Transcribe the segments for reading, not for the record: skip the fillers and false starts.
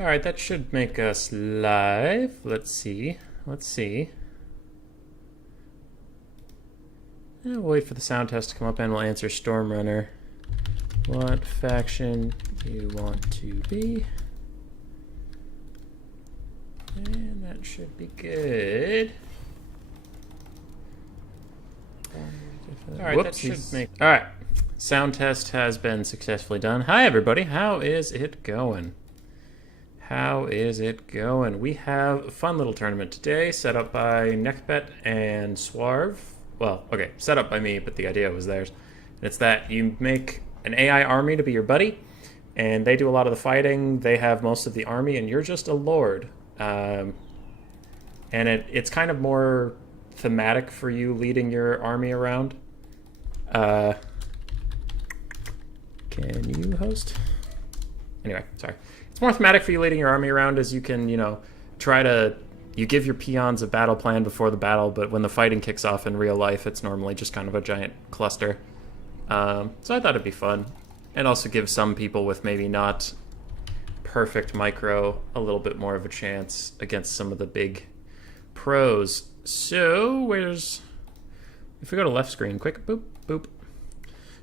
Alright, that should make us live. Let's see. Let's see. We'll wait for the sound test to come up and we'll answer Stormrunner. What faction do you want to be? And that should be good. Alright, that should make... Alright, sound test has been successfully done. Hi everybody, how is it going? How is it going? We have a fun little tournament today set up by Neckbet and Swarv. Well, okay, set up by me, but the idea was theirs. And it's that you make an AI army to be your buddy, and they do a lot of the fighting, they have most of the army, and you're just a lord. And it's kind of more thematic for you leading your army around. Can you host? Anyway, sorry. It's more thematic for you leading your army around as you can, you know, you give your peons a battle plan before the battle, but when the fighting kicks off in real life, it's normally just kind of a giant cluster. So I thought it'd be fun. And also give some people with maybe not perfect micro a little bit more of a chance against some of the big pros. So, if we go to left screen, quick, boop, boop.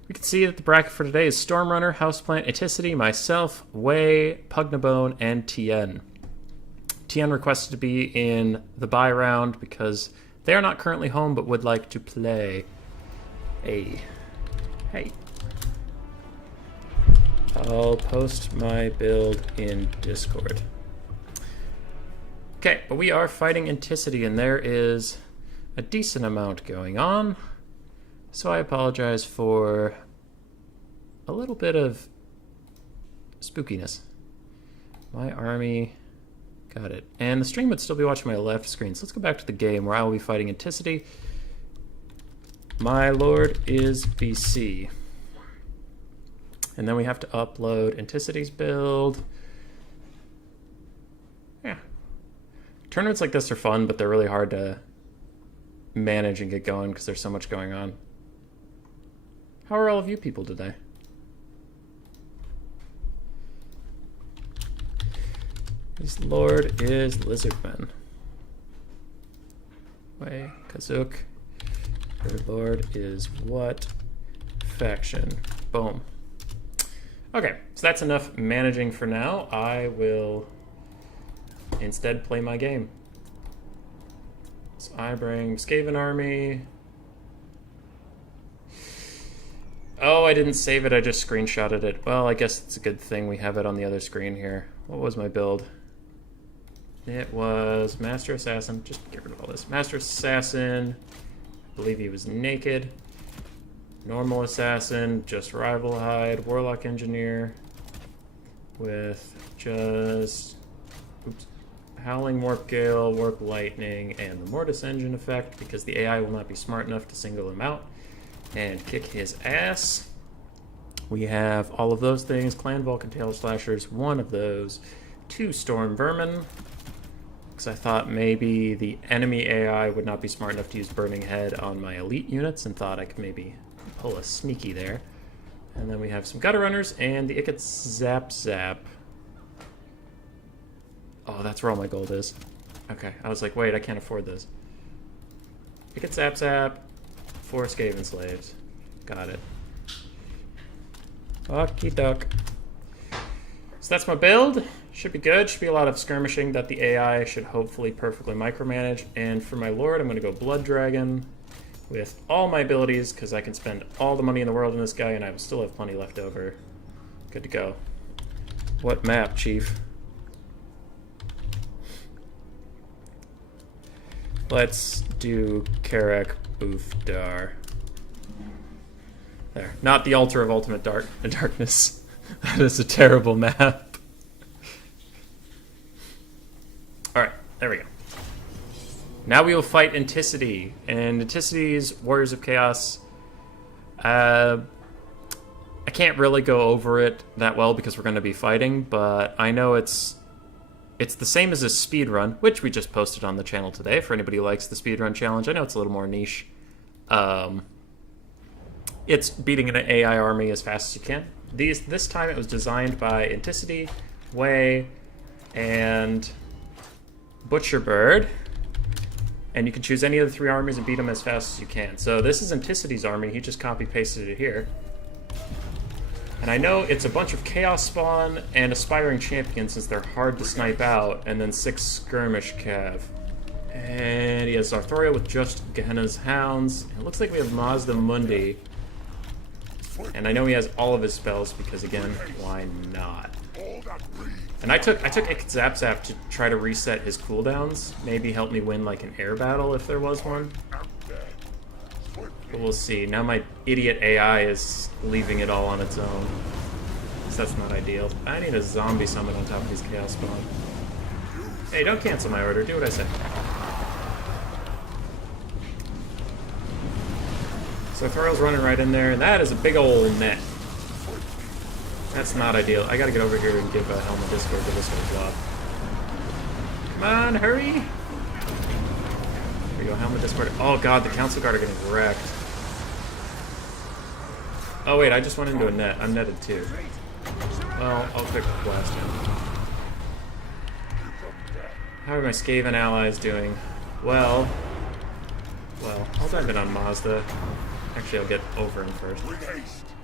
We can see that the bracket for today is Stormrunner, Houseplant, Eticity, myself, Wei, Pugnabone, and Tien. Tien requested to be in the bye round because they are not currently home but would like to play. Hey. I'll post my build in Discord. Okay, but we are fighting Eticity and there is a decent amount going on. So I apologize for a little bit of spookiness. My army got it. And the stream would still be watching my left screen. So let's go back to the game where I will be fighting Eticity. My lord is BC. And then we have to upload Eticity's build. Yeah. Tournaments like this are fun, but they're really hard to manage and get going because there's so much going on. How are all of you people today? His lord is Lizardman. Wei, Kazook. Her lord is what faction? Boom. Okay, so that's enough managing for now. I will instead play my game. So I bring Skaven army. Oh, I didn't save it, I just screenshotted it. Well, I guess it's a good thing we have it on the other screen here. What was my build? It was Master Assassin. Just get rid of all this. Master Assassin. I believe he was naked. Normal Assassin. Just Rival Hide. Warlock Engineer. With just... Oops. Howling Warp Gale, Warp Lightning, and the Mortis Engine effect because the AI will not be smart enough to single him out and kick his ass. We have all of those things. Clan Vulcan Tail Slashers, one of those. 2 Storm Vermin. Because I thought maybe the enemy AI would not be smart enough to use Burning Head on my elite units and thought I could maybe pull a sneaky there. And then we have some Gutter Runners and the Ikat Zap Zap. Oh, that's where all my gold is. Okay, I was like, wait, I can't afford this. Ikat Zap Zap. 4 Skaven Slaves. Got it. Okie doke. So that's my build. Should be good. Should be a lot of skirmishing that the AI should hopefully perfectly micromanage. And for my lord, I'm going to go Blood Dragon with all my abilities because I can spend all the money in the world on this guy and I will still have plenty left over. Good to go. What map, Chief? Let's do Karak Boofdar. There. Not the Altar of Ultimate Darkness. That is a terrible map. Alright, there we go. Now we will fight Eticity. And Eticity's Warriors of Chaos. I can't really go over it that well because we're going to be fighting, but I know it's the same as a speedrun, which we just posted on the channel today for anybody who likes the speedrun challenge. I know it's a little more niche. It's beating an AI army as fast as you can. This time it was designed by Eticity, Wei, and Butcher Bird. And you can choose any of the 3 armies and beat them as fast as you can. So this is Anticity's army. He just copy-pasted it here. And I know it's a bunch of Chaos Spawn and Aspiring Champions since they're hard to snipe out, and then 6 Skirmish Cav. And he has Arthoria with just Gehenna's Hounds. It looks like we have Mazda Mundi. And I know he has all of his spells because, again, why not? And I took Zap Zap to try to reset his cooldowns. Maybe help me win like an air battle if there was one. But we'll see. Now my idiot AI is leaving it all on its own. So that's not ideal. I need a zombie summon on top of these Chaos Spawn. Hey, don't cancel my order. Do what I say. So Thorill's running right in there, and that is a big old net. That's not ideal. I gotta get over here and give a Helm of Discord to this whole blob. Come on, hurry! There we go, Helm of Discord. Oh god, the Council Guard are getting wrecked. Oh wait, I just went into a net. I'm netted too. Well, I'll quick blast him. How are my Skaven allies doing? Well, I'll dive in on Mazda. Actually, I'll get over him first.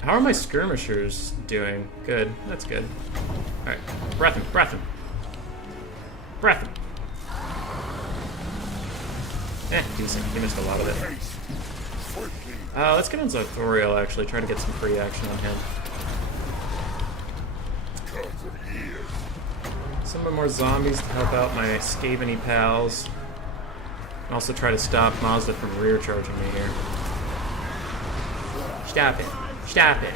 How are my skirmishers doing? Good. That's good. Alright. Breath him. Breath him. Breath him. Decent. He missed a lot of it. Let's get on Zarthoriel, actually. Try to get some free action on him. Some more zombies to help out my Skaven-y pals. And also try to stop Mazda from rear charging me here. Stop it. Stop it.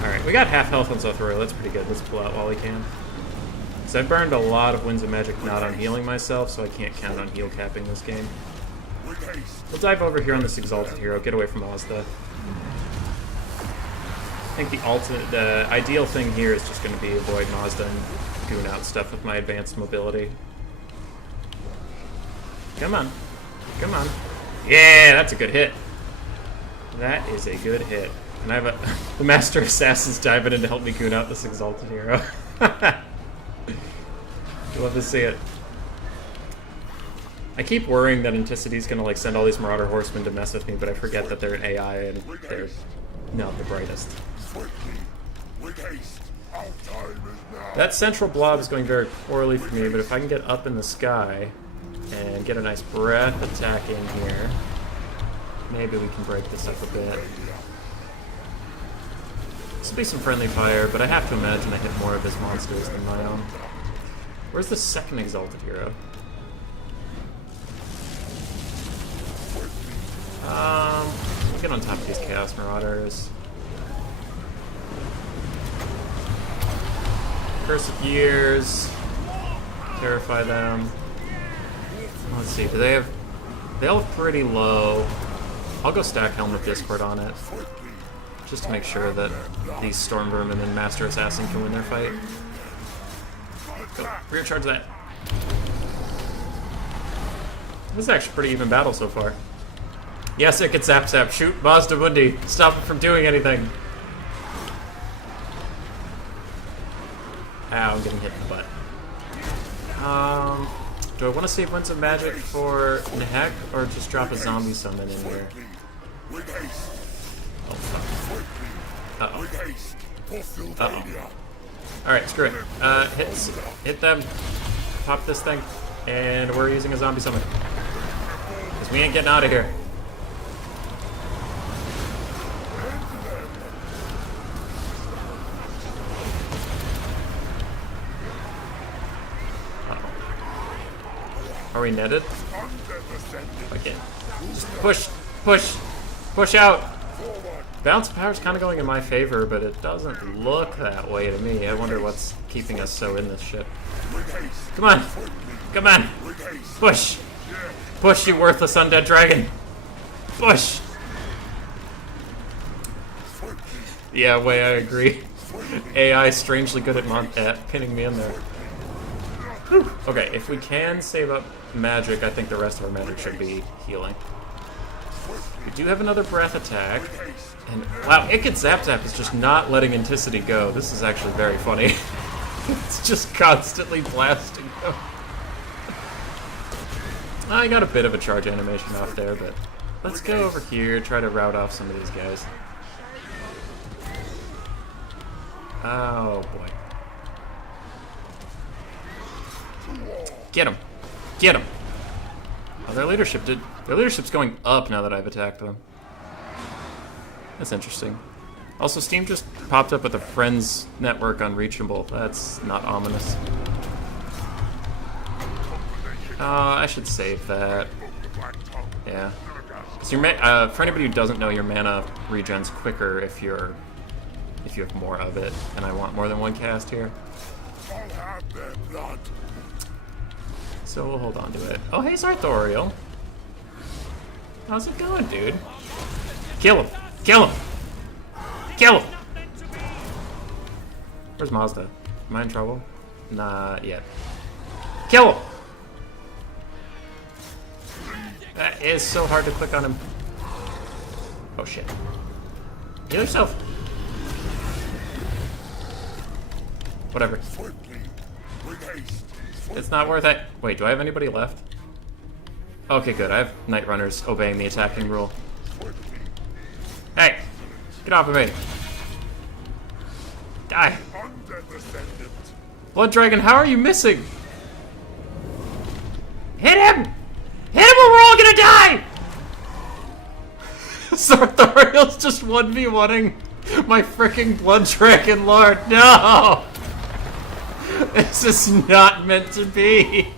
Alright, we got half health on Zarthoriel. That's pretty good. Let's pull out while we can. So I've burned a lot of Winds of Magic not on healing myself, so I can't count on heal capping this game. We'll dive over here on this Exalted Hero. Get away from Mazda. I think the ideal thing here is just going to be avoid Mazda and goon out stuff with my advanced mobility. Come on. Come on. Yeah, that's a good hit. That is a good hit. And I have the Master Assassin's diving in to help me goon out this Exalted Hero. Love to see it. I keep worrying that Anticity's gonna like send all these Marauder Horsemen to mess with me, but I forget that they're an AI and they're not the brightest. That central blob is going very poorly for me, but if I can get up in the sky and get a nice breath attack in here, maybe we can break this up a bit. This will be some friendly fire, but I have to imagine I hit more of his monsters than my own. Where's the second Exalted Hero? We'll get on top of these Chaos Marauders. Curse of Years. Terrify them. Let's see, do they have... They all look pretty low. I'll go stack Helm of Discord on it. Just to make sure that these Storm Vermin and Master Assassin can win their fight. Go, rear charge that. This is actually a pretty even battle so far. Yes, it can Zap Zap. Shoot Mazda Mundi. Stop it from doing anything. Ow, I'm getting hit in the butt. Do I want to save Winds of Magic for Nehek, or just drop a zombie summon in here? Oh, fuck. Uh-oh. Uh-oh. Alright, screw it. Hit them. Pop this thing. And we're using a zombie summon. Because we ain't getting out of here. Are we netted? Okay. Just push, push, push out. Bounce power's kind of going in my favor, but it doesn't look that way to me. I wonder what's keeping us so in this ship. Come on, come on, push, push, you worthless undead dragon, push. Yeah, I agree. AI is strangely good at pinning me in there. Whew. Okay, if we can save up magic, I think the rest of our magic should be healing. We do have another breath attack. And wow, Ikit Zap Zap is just not letting Anticity go. This is actually very funny. It's just constantly blasting them. I got a bit of a charge animation off there, but let's go over here, try to rout off some of these guys. Oh boy. Get him! Get him! Oh, their leadership's going up now that I've attacked them. That's interesting. Also, Steam just popped up with a friends network unreachable. That's not ominous. I should save that. Yeah. So for anybody who doesn't know, your mana regens quicker if you have more of it, and I want more than one cast here. So we'll hold on to it. Oh, hey, Sartorial. How's it going, dude? Kill him! Kill him! Kill him! Where's Mazda? Am I in trouble? Not yet. Kill him! That is so hard to click on him. Oh shit. Heal yourself! Whatever. It's not worth it. Wait, do I have anybody left? Okay, good. I have Night Runners obeying the attacking rule. Hey! Get off of me! Die! Blood Dragon, how are you missing? Hit him! Hit him or we're all gonna die! Sartorial's just 1v1ing my freaking Blood Dragon Lord. No! This is not meant to be.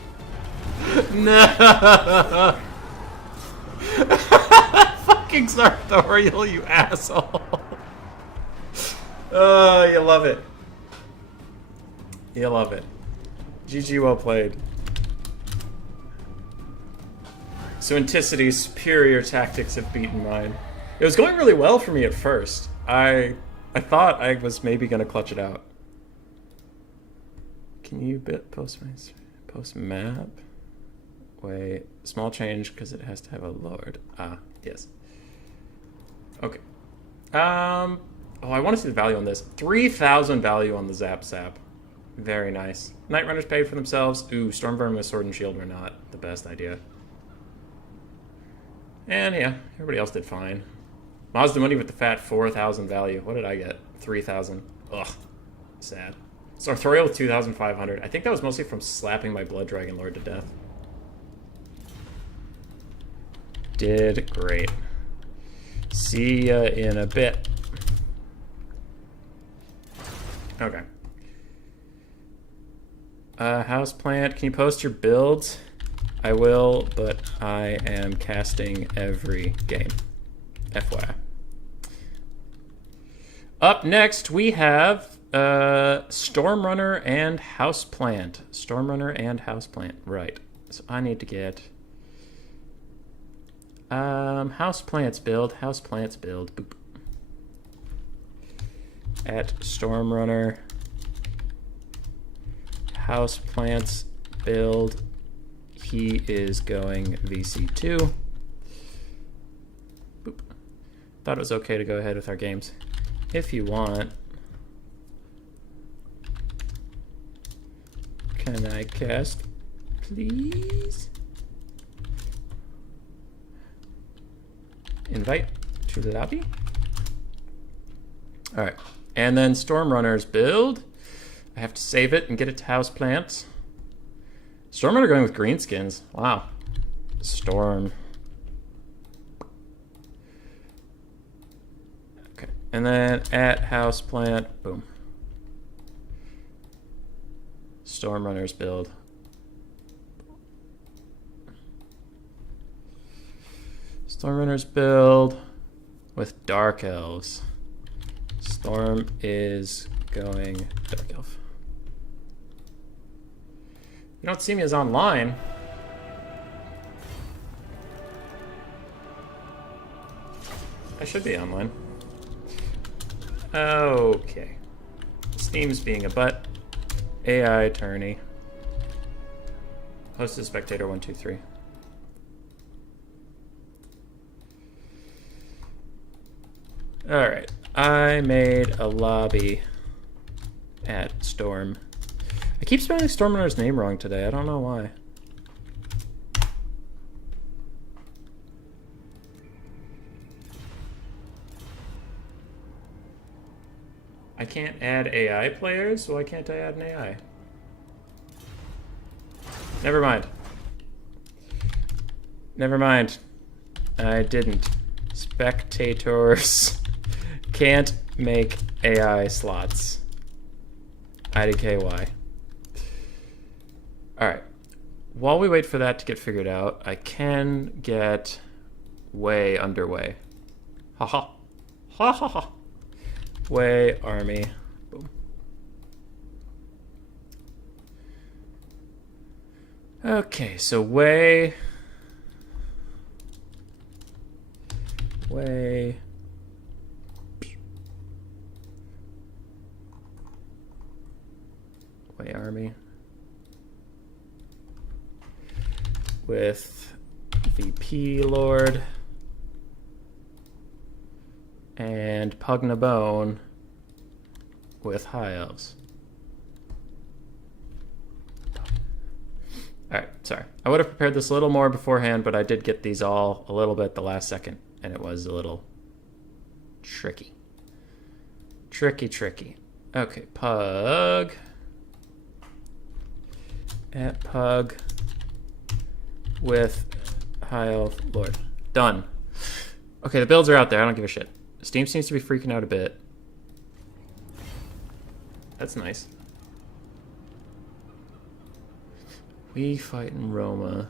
No! Fucking Sartorial, you asshole. Oh, you love it. You love it. GG, well played. So Anticity's superior tactics have beaten mine. It was going really well for me at first. I thought I was maybe going to clutch it out. Can you post map? Wait, small change because it has to have a lord. Ah, yes. Okay. Oh, I want to see the value on this. 3,000 value on the Zap Zap. Very nice. Night Runners paid for themselves. Ooh, Stormburn with Sword and Shield were not the best idea. And yeah, everybody else did fine. Mazda Money with the fat 4,000 value. What did I get? 3,000. Ugh. Sad. Sartorial with 2,500. I think that was mostly from slapping my Blood Dragon Lord to death. Did great. See ya in a bit. Okay. Houseplant, can you post your builds? I will, but I am casting every game. FYI. Up next, we have Stormrunner and Houseplant. Stormrunner and Houseplant, right. So I need to get Houseplants build, boop. At Stormrunner, Houseplants build. He is going VC2. Boop. Thought it was okay to go ahead with our games. If you want. Can I cast, please? Invite to the lobby. All right. And then Stormrunner's build. I have to save it and get it to Houseplant. Stormrunner going with greenskins. Wow. Storm. Okay. And then at Houseplant, boom. Stormrunner's build. Stormrunner's build with Dark Elves. Storm is going Dark Elf. You don't see me as online. I should be online. Okay. Steam's being a butt. AI attorney. Host is spectator 123. Alright. I made a lobby at Storm. keep spelling Stormrunner's name wrong today. I don't know why. I can't add AI players? Why can't I add an AI? Never mind. Never mind. I didn't. Spectators can't make AI slots. IDKY. Alright. While we wait for that to get figured out, I can get way underway. Haha. Ha ha ha. Way army. Boom. Okay, so way army with VP Lord and Pugnabone with High Elves. Alright, sorry. I would have prepared this a little more beforehand, but I did get these all a little bit the last second, and it was a little tricky. Tricky. Okay, Pug. At Pug with High Elf Lord. Done. Okay, the builds are out there. I don't give a shit. Steam seems to be freaking out a bit. That's nice. We fight in Roma.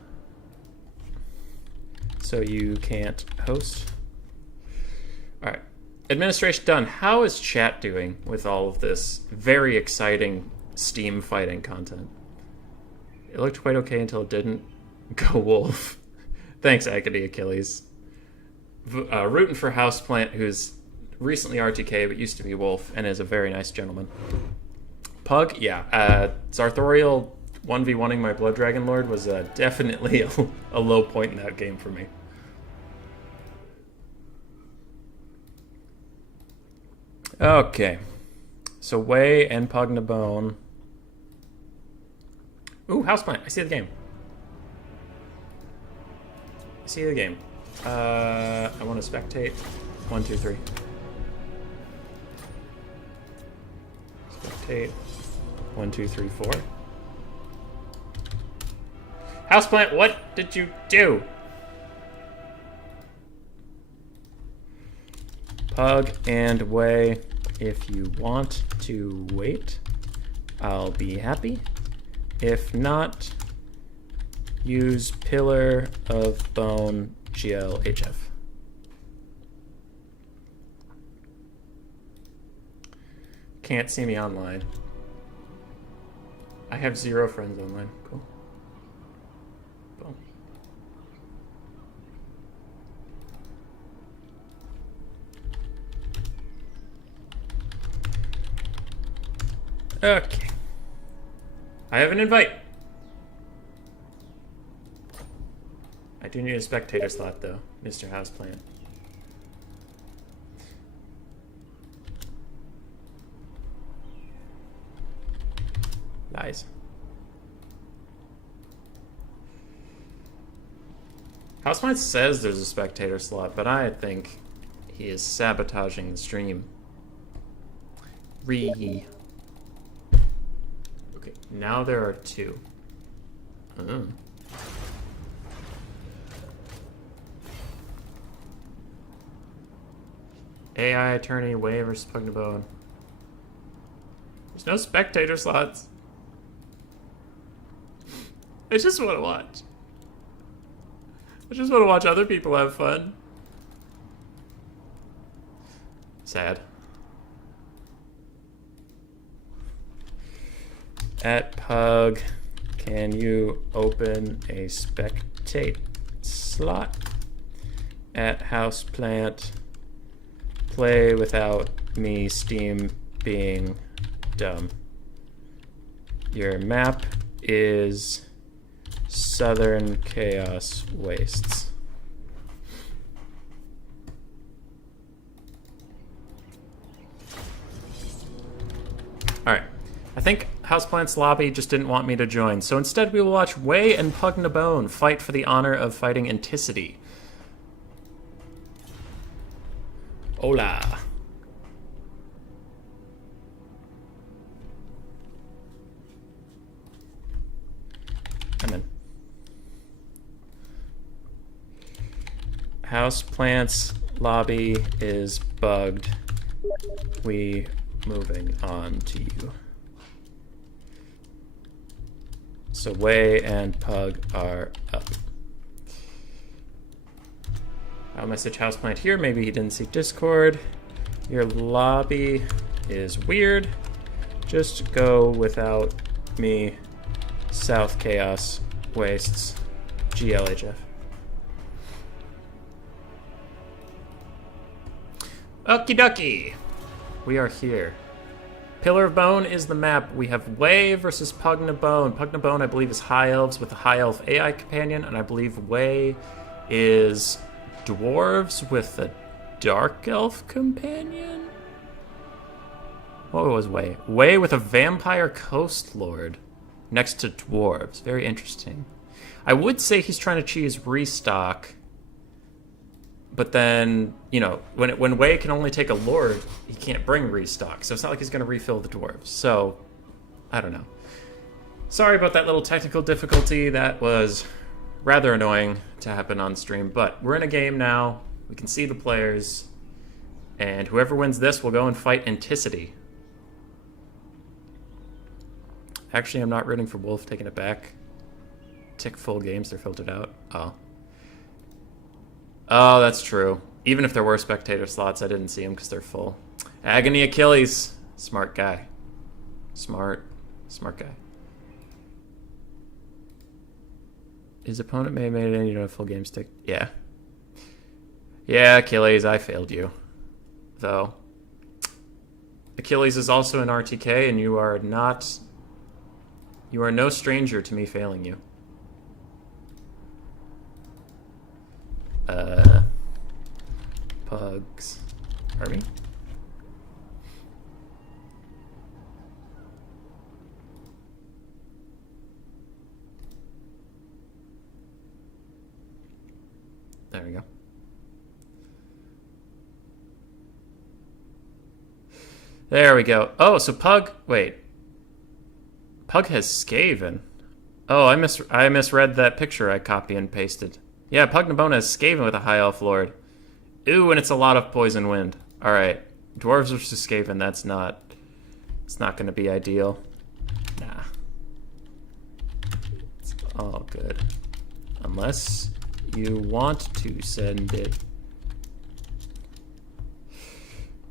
So you can't host. Alright. Administration done. How is chat doing with all of this very exciting Steam fighting content? It looked quite okay until it didn't. Go Wolf. Thanks, Agony Achilles. Rooting for Houseplant, who's recently RTK but used to be Wolf and is a very nice gentleman. Pug, yeah. Zarthoriel 1v1ing my Blood Dragon Lord was definitely a low point in that game for me. Okay. So Way and Pugnabone. Ooh, Houseplant. I see the game. I want to spectate. 1, 2, 3. Spectate. 1, 2, 3, 4. Houseplant, what did you do? Pug and Way, if you want to wait, I'll be happy. If not, use Pillar of Bone GLHF. Can't see me online. I have 0 friends online. Cool. Boom. Okay. I have an invite. I do need a spectator slot, though, Mr. Houseplant. Lies. Houseplant says there's a spectator slot, but I think he is sabotaging the stream. Okay, now there are 2. Oh. AI Attorney, Way versus Pugnabone. There's no spectator slots. I just want to watch. I just want to watch other people have fun. Sad. At Pug, can you open a spectate slot? At Houseplant, play without me, Steam being dumb. Your map is Southern Chaos Wastes. Alright. I think Houseplant's lobby just didn't want me to join, so instead we will watch Wei and Pugnabone fight for the honor of fighting Anticity. Hola. I'm in. Houseplant's lobby is bugged. We moving on to you. So Wei and Pug are up. I'll message Houseplant here. Maybe he didn't see Discord. Your lobby is weird. Just go without me. South Chaos Wastes. GLHF. Okie dokie. We are here. Pillar of Bone is the map. We have Wei versus Pugnabone. Pugnabone, I believe, is High Elves with a High Elf AI companion, and I believe Wei is Dwarves with a Dark Elf companion? What was Wei? Wei with a Vampire Coast Lord next to Dwarves. Very interesting. I would say he's trying to cheese restock, but then, you know, when Wei can only take a Lord, he can't bring restock. So it's not like he's going to refill the Dwarves. So, I don't know. Sorry about that little technical difficulty. That was rather annoying to happen on stream. But we're in a game now. We can see the players. And whoever wins this will go and fight Anticity. Actually, I'm not rooting for Wolf, taking it back. Tick full games, they're filtered out. Oh. Oh, that's true. Even if there were spectator slots, I didn't see them because they're full. Agony Achilles. Smart guy. Smart guy. His opponent may have made it any full game stick. Yeah. Yeah, Achilles, I failed you. Though. Achilles is also an RTK, and you are not... You are no stranger to me failing you. Pugs. Army? There we go. There we go. Oh, so Pug... Wait. Pug has Skaven. Oh, I misread that picture I copy and pasted. Yeah, Pugnabone has Skaven with a High Elf Lord. Ooh, and it's a lot of Poison Wind. Alright. Dwarves versus Skaven, that's not... It's not going to be ideal. Nah. It's all good. Unless you want to send it.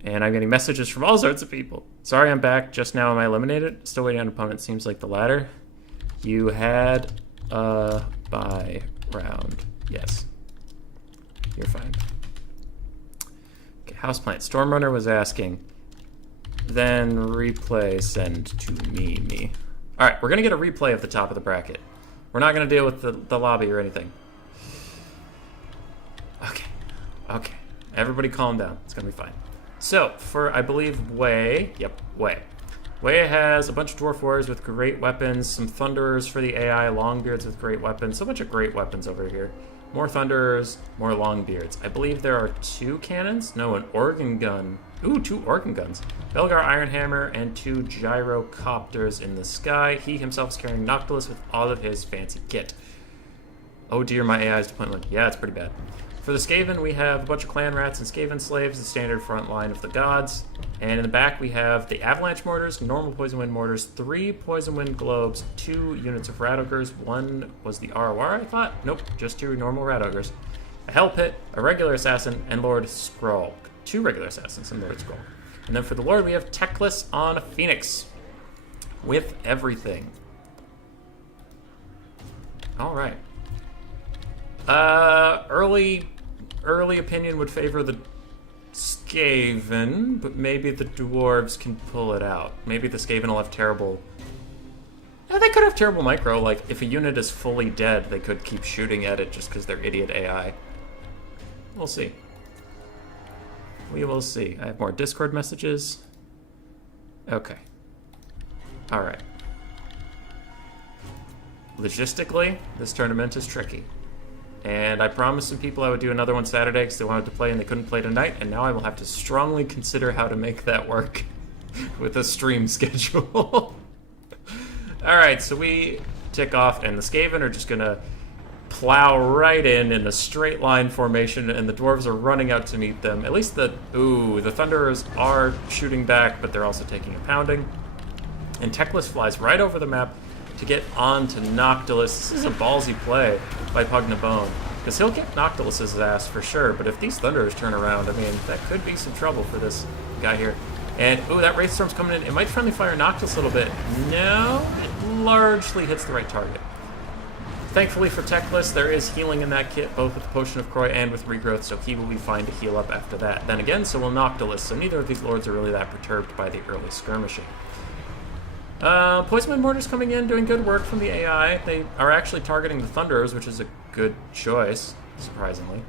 And I'm getting messages from all sorts of people. Sorry, I'm back. Just now am I eliminated? Still waiting on opponent. Seems like the latter. You had a bye round. Yes. You're fine. Okay, Houseplant. Stormrunner was asking. Then replay send to me. Alright, we're going to get a replay of the top of the bracket. We're not going to deal with the lobby or anything. Okay. Everybody calm down. It's going to be fine. So, for, I believe, Wei. Yep, Wei. Wei has a bunch of Dwarf Warriors with great weapons, some Thunderers for the AI, Longbeards with great weapons, so a bunch of great weapons over here. More Thunderers, more Longbeards. I believe there are 2 cannons? No, an organ gun. Ooh, 2 organ guns. Belgar Iron Hammer and 2 gyrocopters in the sky. He himself is carrying Noctilus with all of his fancy kit. Oh dear, my AI is 2.1. Yeah, it's pretty bad. For the Skaven, we have a bunch of clan rats and Skaven slaves, the standard front line of the gods. And in the back, we have the Avalanche Mortars, normal Poison Wind Mortars, 3 Poison Wind Globes, 2 units of Rat Ogres. 1 was the ROR, I thought? Nope, just 2 normal Rat Ogres. A Hell Pit, a Regular Assassin, and Lord Skrull. 2 Regular Assassins and Lord Skrull. And then for the Lord, we have Techless on Phoenix. With everything. Alright. Early opinion would favor the Skaven, but maybe the Dwarves can pull it out. Maybe the Skaven will have terrible... Yeah, they could have terrible micro. Like, if a unit is fully dead, they could keep shooting at it just because they're idiot AI. We'll see. We will see. I have more Discord messages. Okay. Alright. logistically, this tournament is tricky. And I promised some people I would do another one Saturday because they wanted to play and they couldn't play tonight, and now I will have to strongly consider how to make that work with a stream schedule. Alright, so we tick off, and the Skaven are just gonna plow right in a straight line formation, and the dwarves are running out to meet them. At least the Thunderers are shooting back, but they're also taking a pounding. And Teclis flies right over the map to get on to Noctilus. This is a ballsy play by Pugnabone, because he'll get Noctilus's ass for sure, but if these Thunderers turn around, I mean, that could be some trouble for this guy here. And, ooh, that Wraithstorm's coming in. It might friendly fire Noctilus a little bit. No, it largely hits the right target. Thankfully for Teclis, there is healing in that kit, both with the Potion of Croy and with Regrowth, so he will be fine to heal up after that. Then again, so will Noctilus, so neither of these lords are really that perturbed by the early skirmishing. Poison Wind Mortars coming in, doing good work from the AI. They are actually targeting the Thunderers, which is a good choice, surprisingly.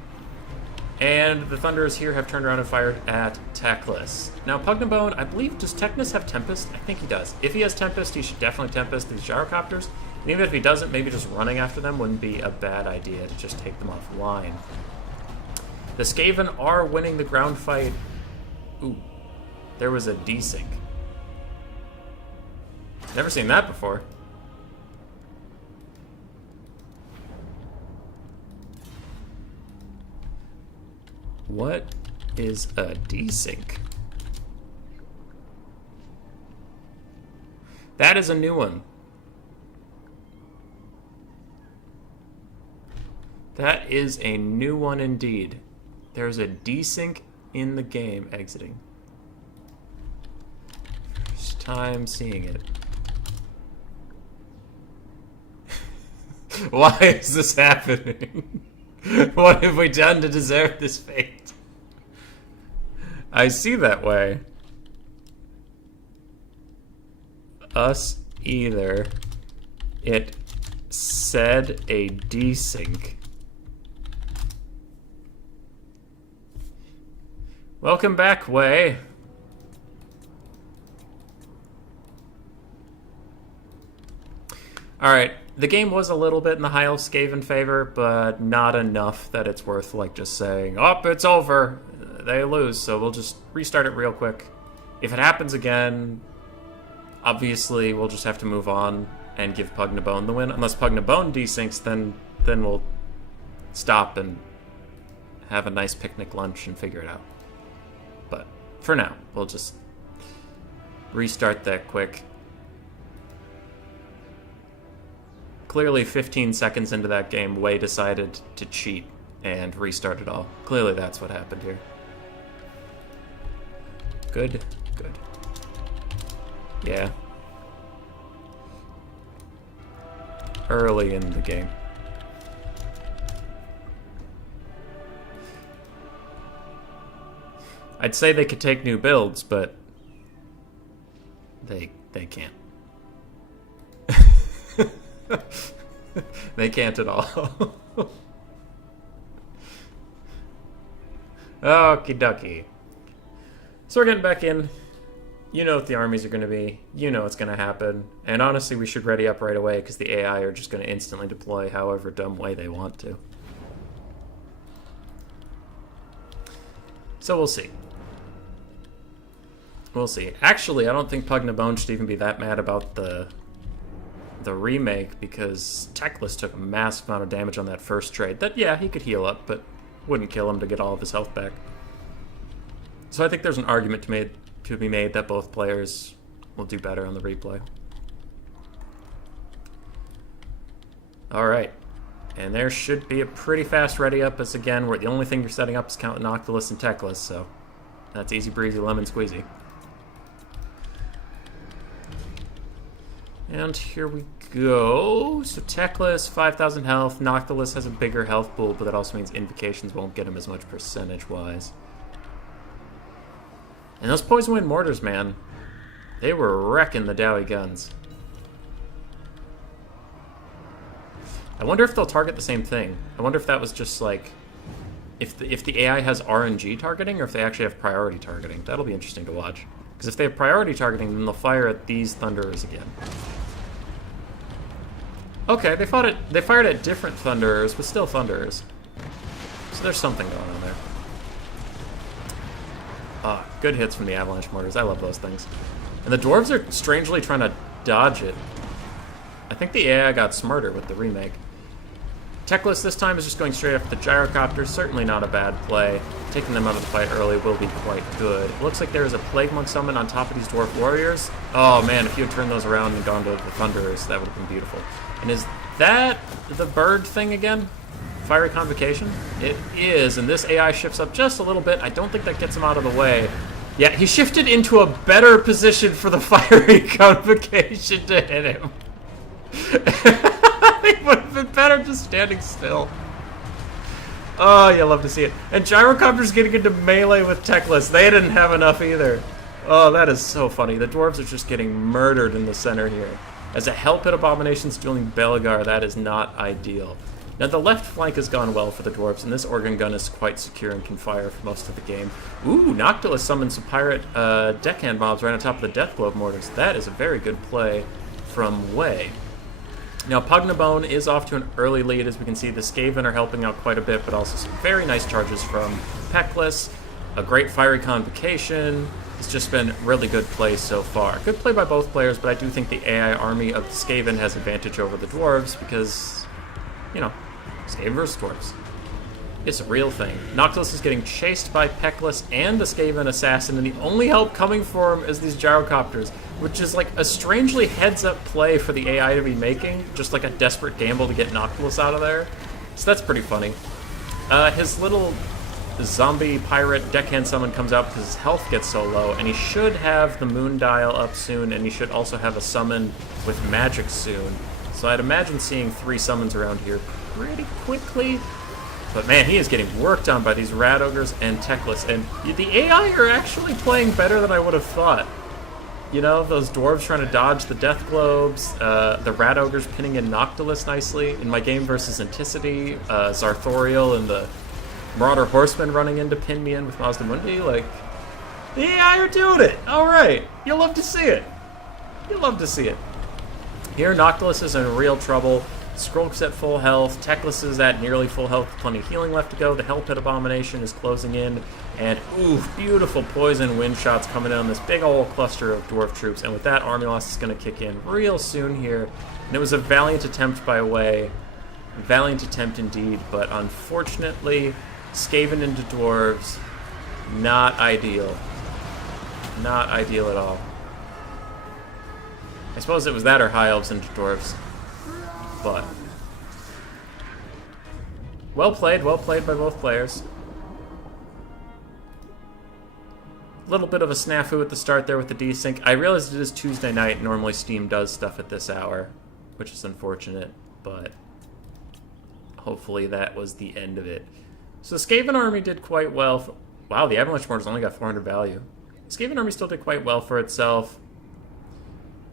And the Thunderers here have turned around and fired at Teclis. Now, Pugnabone, I believe, does Technus have Tempest? I think he does. If he has Tempest, he should definitely Tempest these Gyrocopters. And even if he doesn't, maybe just running after them wouldn't be a bad idea to just take them offline. The Skaven are winning the ground fight. Ooh, there was a desync. Never seen that before. What is a desync? That is a new one. That is a new one indeed. There's a desync in the game exiting. First time seeing it. Why is this happening? What have we done to deserve this fate? I see that way. Us either. It said a desync. Welcome back, Way. Alright, the game was a little bit in the High Elf Skaven favor, but not enough that it's worth, like, just saying, oh, it's over. They lose, so we'll just restart it real quick. If it happens again, obviously we'll just have to move on and give Pugnabone the win. Unless Pugnabone desyncs, then we'll stop and have a nice picnic lunch and figure it out. But for now, we'll just restart that quick. Clearly 15 seconds into that game, Wei decided to cheat and restart it all. Clearly that's what happened here. Good, good. Yeah. Early in the game. I'd say they could take new builds, but they can't. They can't at all. Okie dokie. So we're getting back in. You know what the armies are going to be. You know what's going to happen. And honestly, we should ready up right away because the AI are just going to instantly deploy however dumb way they want to. So we'll see. We'll see. Actually, I don't think Pugnabone should even be that mad about the remake because Teclis took a massive amount of damage on that first trade. That, yeah, he could heal up, but wouldn't kill him to get all of his health back. So I think there's an argument to be made that both players will do better on the replay. Alright. And there should be a pretty fast ready up, as again, where the only thing you're setting up is Count Noctilus and Teclis, so that's easy breezy lemon squeezy. And here we go. So Teclis, 5,000 health. Noctilus has a bigger health pool, but that also means Invocations won't get him as much percentage-wise. And those Poison Wind Mortars, man, they were wrecking the Dowie guns. I wonder if they'll target the same thing. I wonder if that was just like, if the AI has RNG targeting, or if they actually have priority targeting. That'll be interesting to watch. Because if they have priority targeting, then they'll fire at these Thunderers again. Okay, they fired at different Thunderers, but still Thunderers. So there's something going on there. Good hits from the Avalanche Mortars. I love those things. And the Dwarves are strangely trying to dodge it. I think the AI got smarter with the remake. Techless this time is just going straight after the Gyrocopters. Certainly not a bad play. Taking them out of the fight early will be quite good. It looks like there is a Plague Monk summon on top of these Dwarf Warriors. Oh man, if you had turned those around and gone to the Thunderers, that would have been beautiful. And is that the bird thing again? Fiery Convocation? It is, and this AI shifts up just a little bit. I don't think that gets him out of the way. Yeah, he shifted into a better position for the Fiery Convocation to hit him. It would have been better just standing still. Oh, you love to see it. And Gyrocopter's getting into melee with Techless. They didn't have enough either. Oh, that is so funny. The Dwarves are just getting murdered in the center here. As a Hell Pit Abomination dueling Belagar, that is not ideal. Now, the left flank has gone well for the Dwarves, and this Organ Gun is quite secure and can fire for most of the game. Ooh, Noctilus summons some pirate deckhand mobs right on top of the Death Globe Mortars. That is a very good play from Way. Now, Pugnabone is off to an early lead. As we can see, the Skaven are helping out quite a bit, but also some very nice charges from Peckless. A great Fiery Convocation. It's just been really good play so far. Good play by both players, but I do think the AI army of the Skaven has advantage over the Dwarves because, you know, Skaven versus Dwarves. It's a real thing. Noctilus is getting chased by Peckless and the Skaven Assassin, and the only help coming for him is these Gyrocopters, which is like a strangely heads-up play for the AI to be making, just like a desperate gamble to get Noctilus out of there. So that's pretty funny. His little zombie pirate deckhand summon comes out because his health gets so low, and he should have the moon dial up soon, and he should also have a summon with magic soon. So I'd imagine seeing 3 summons around here pretty quickly. But man, he is getting worked on by these Rat Ogres and Techless, and the AI are actually playing better than I would have thought. You know, those Dwarves trying to dodge the Death Globes, the Rat Ogres pinning in Noctilus nicely. In my game versus Anticity, Zarthoriel and the Marauder Horsemen running in to pin me in with Mazda Mundi, like, the AI are doing it! Alright, you'll love to see it. You'll love to see it. Here, Noctilus is in real trouble. Skrulk's at full health, Techless is at nearly full health, plenty of healing left to go. The Hell Pit Abomination is closing in, and ooh, beautiful poison wind shots coming in on this big old cluster of Dwarf troops, and with that, army loss is going to kick in real soon here. And it was a valiant attempt by Way, valiant attempt indeed, but unfortunately, Skaven into Dwarves, not ideal. Not ideal at all. I suppose it was that or High Elves into Dwarves. But well played by both players. A little bit of a snafu at the start there with the desync. I realized it is Tuesday night. Normally Steam does stuff at this hour, which is unfortunate, but hopefully that was the end of it. So the Skaven army did quite well. Wow, the Avalanche Mortars only got 400 value. The Skaven army still did quite well for itself.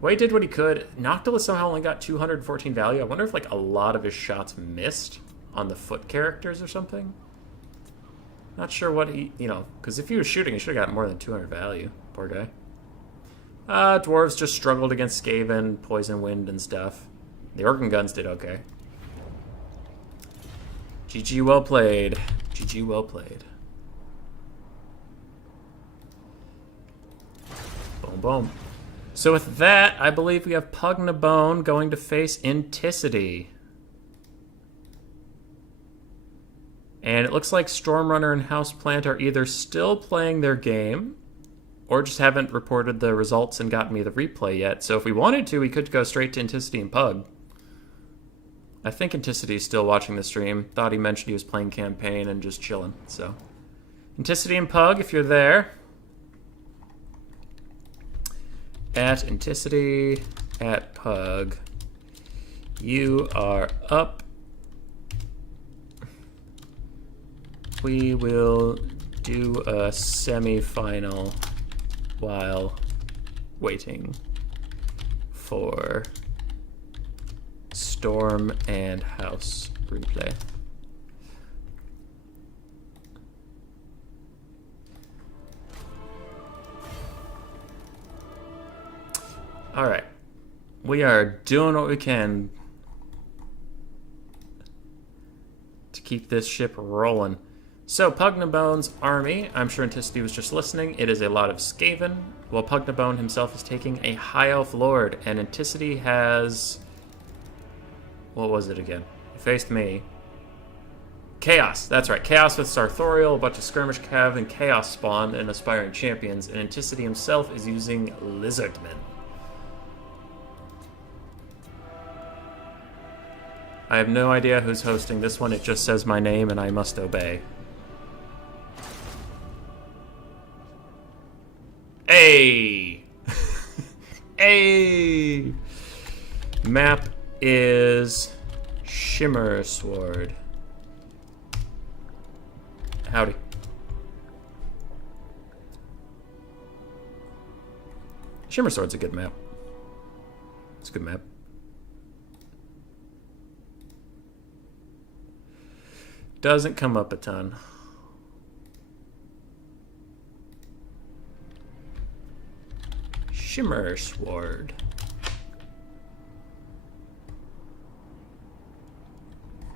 Way did what he could. Noctilus somehow only got 214 value. I wonder if like a lot of his shots missed on the foot characters or something. Not sure what he, you know, because if he was shooting, he should have got more than 200 value. Poor guy. Dwarves just struggled against Skaven, Poison Wind, and stuff. The Organ Guns did okay. GG, well played. GG, well played. Boom, boom. So with that, I believe we have Pugnabone going to face Anticity. And it looks like Stormrunner and Houseplant are either still playing their game or just haven't reported the results and gotten me the replay yet. So if we wanted to, we could go straight to Anticity and Pug. I think Anticity is still watching the stream. Thought he mentioned he was playing campaign and just chilling. So Anticity and Pug, if you're there. At Anticity, at Pug, you are up. We will do a semi-final while waiting for Storm and House replay. All right, we are doing what we can. keep this ship rolling. So, Pugnabone's army, I'm sure Anticity was just listening. It is a lot of Skaven, while Pugnabone himself is taking a High Elf Lord, and Anticity has... What was it again? It faced me. Chaos, that's right. Chaos with Sartorial, a bunch of Skirmish Cav, and Chaos Spawn, and Aspiring Champions, and Anticity himself is using Lizardmen. I have no idea who's hosting this one. It just says my name, and I must obey. Hey! Hey! Map is Shimmer Sword. Howdy. Shimmer Sword's a good map. It's a good map. Doesn't come up a ton. Shimmer Sword.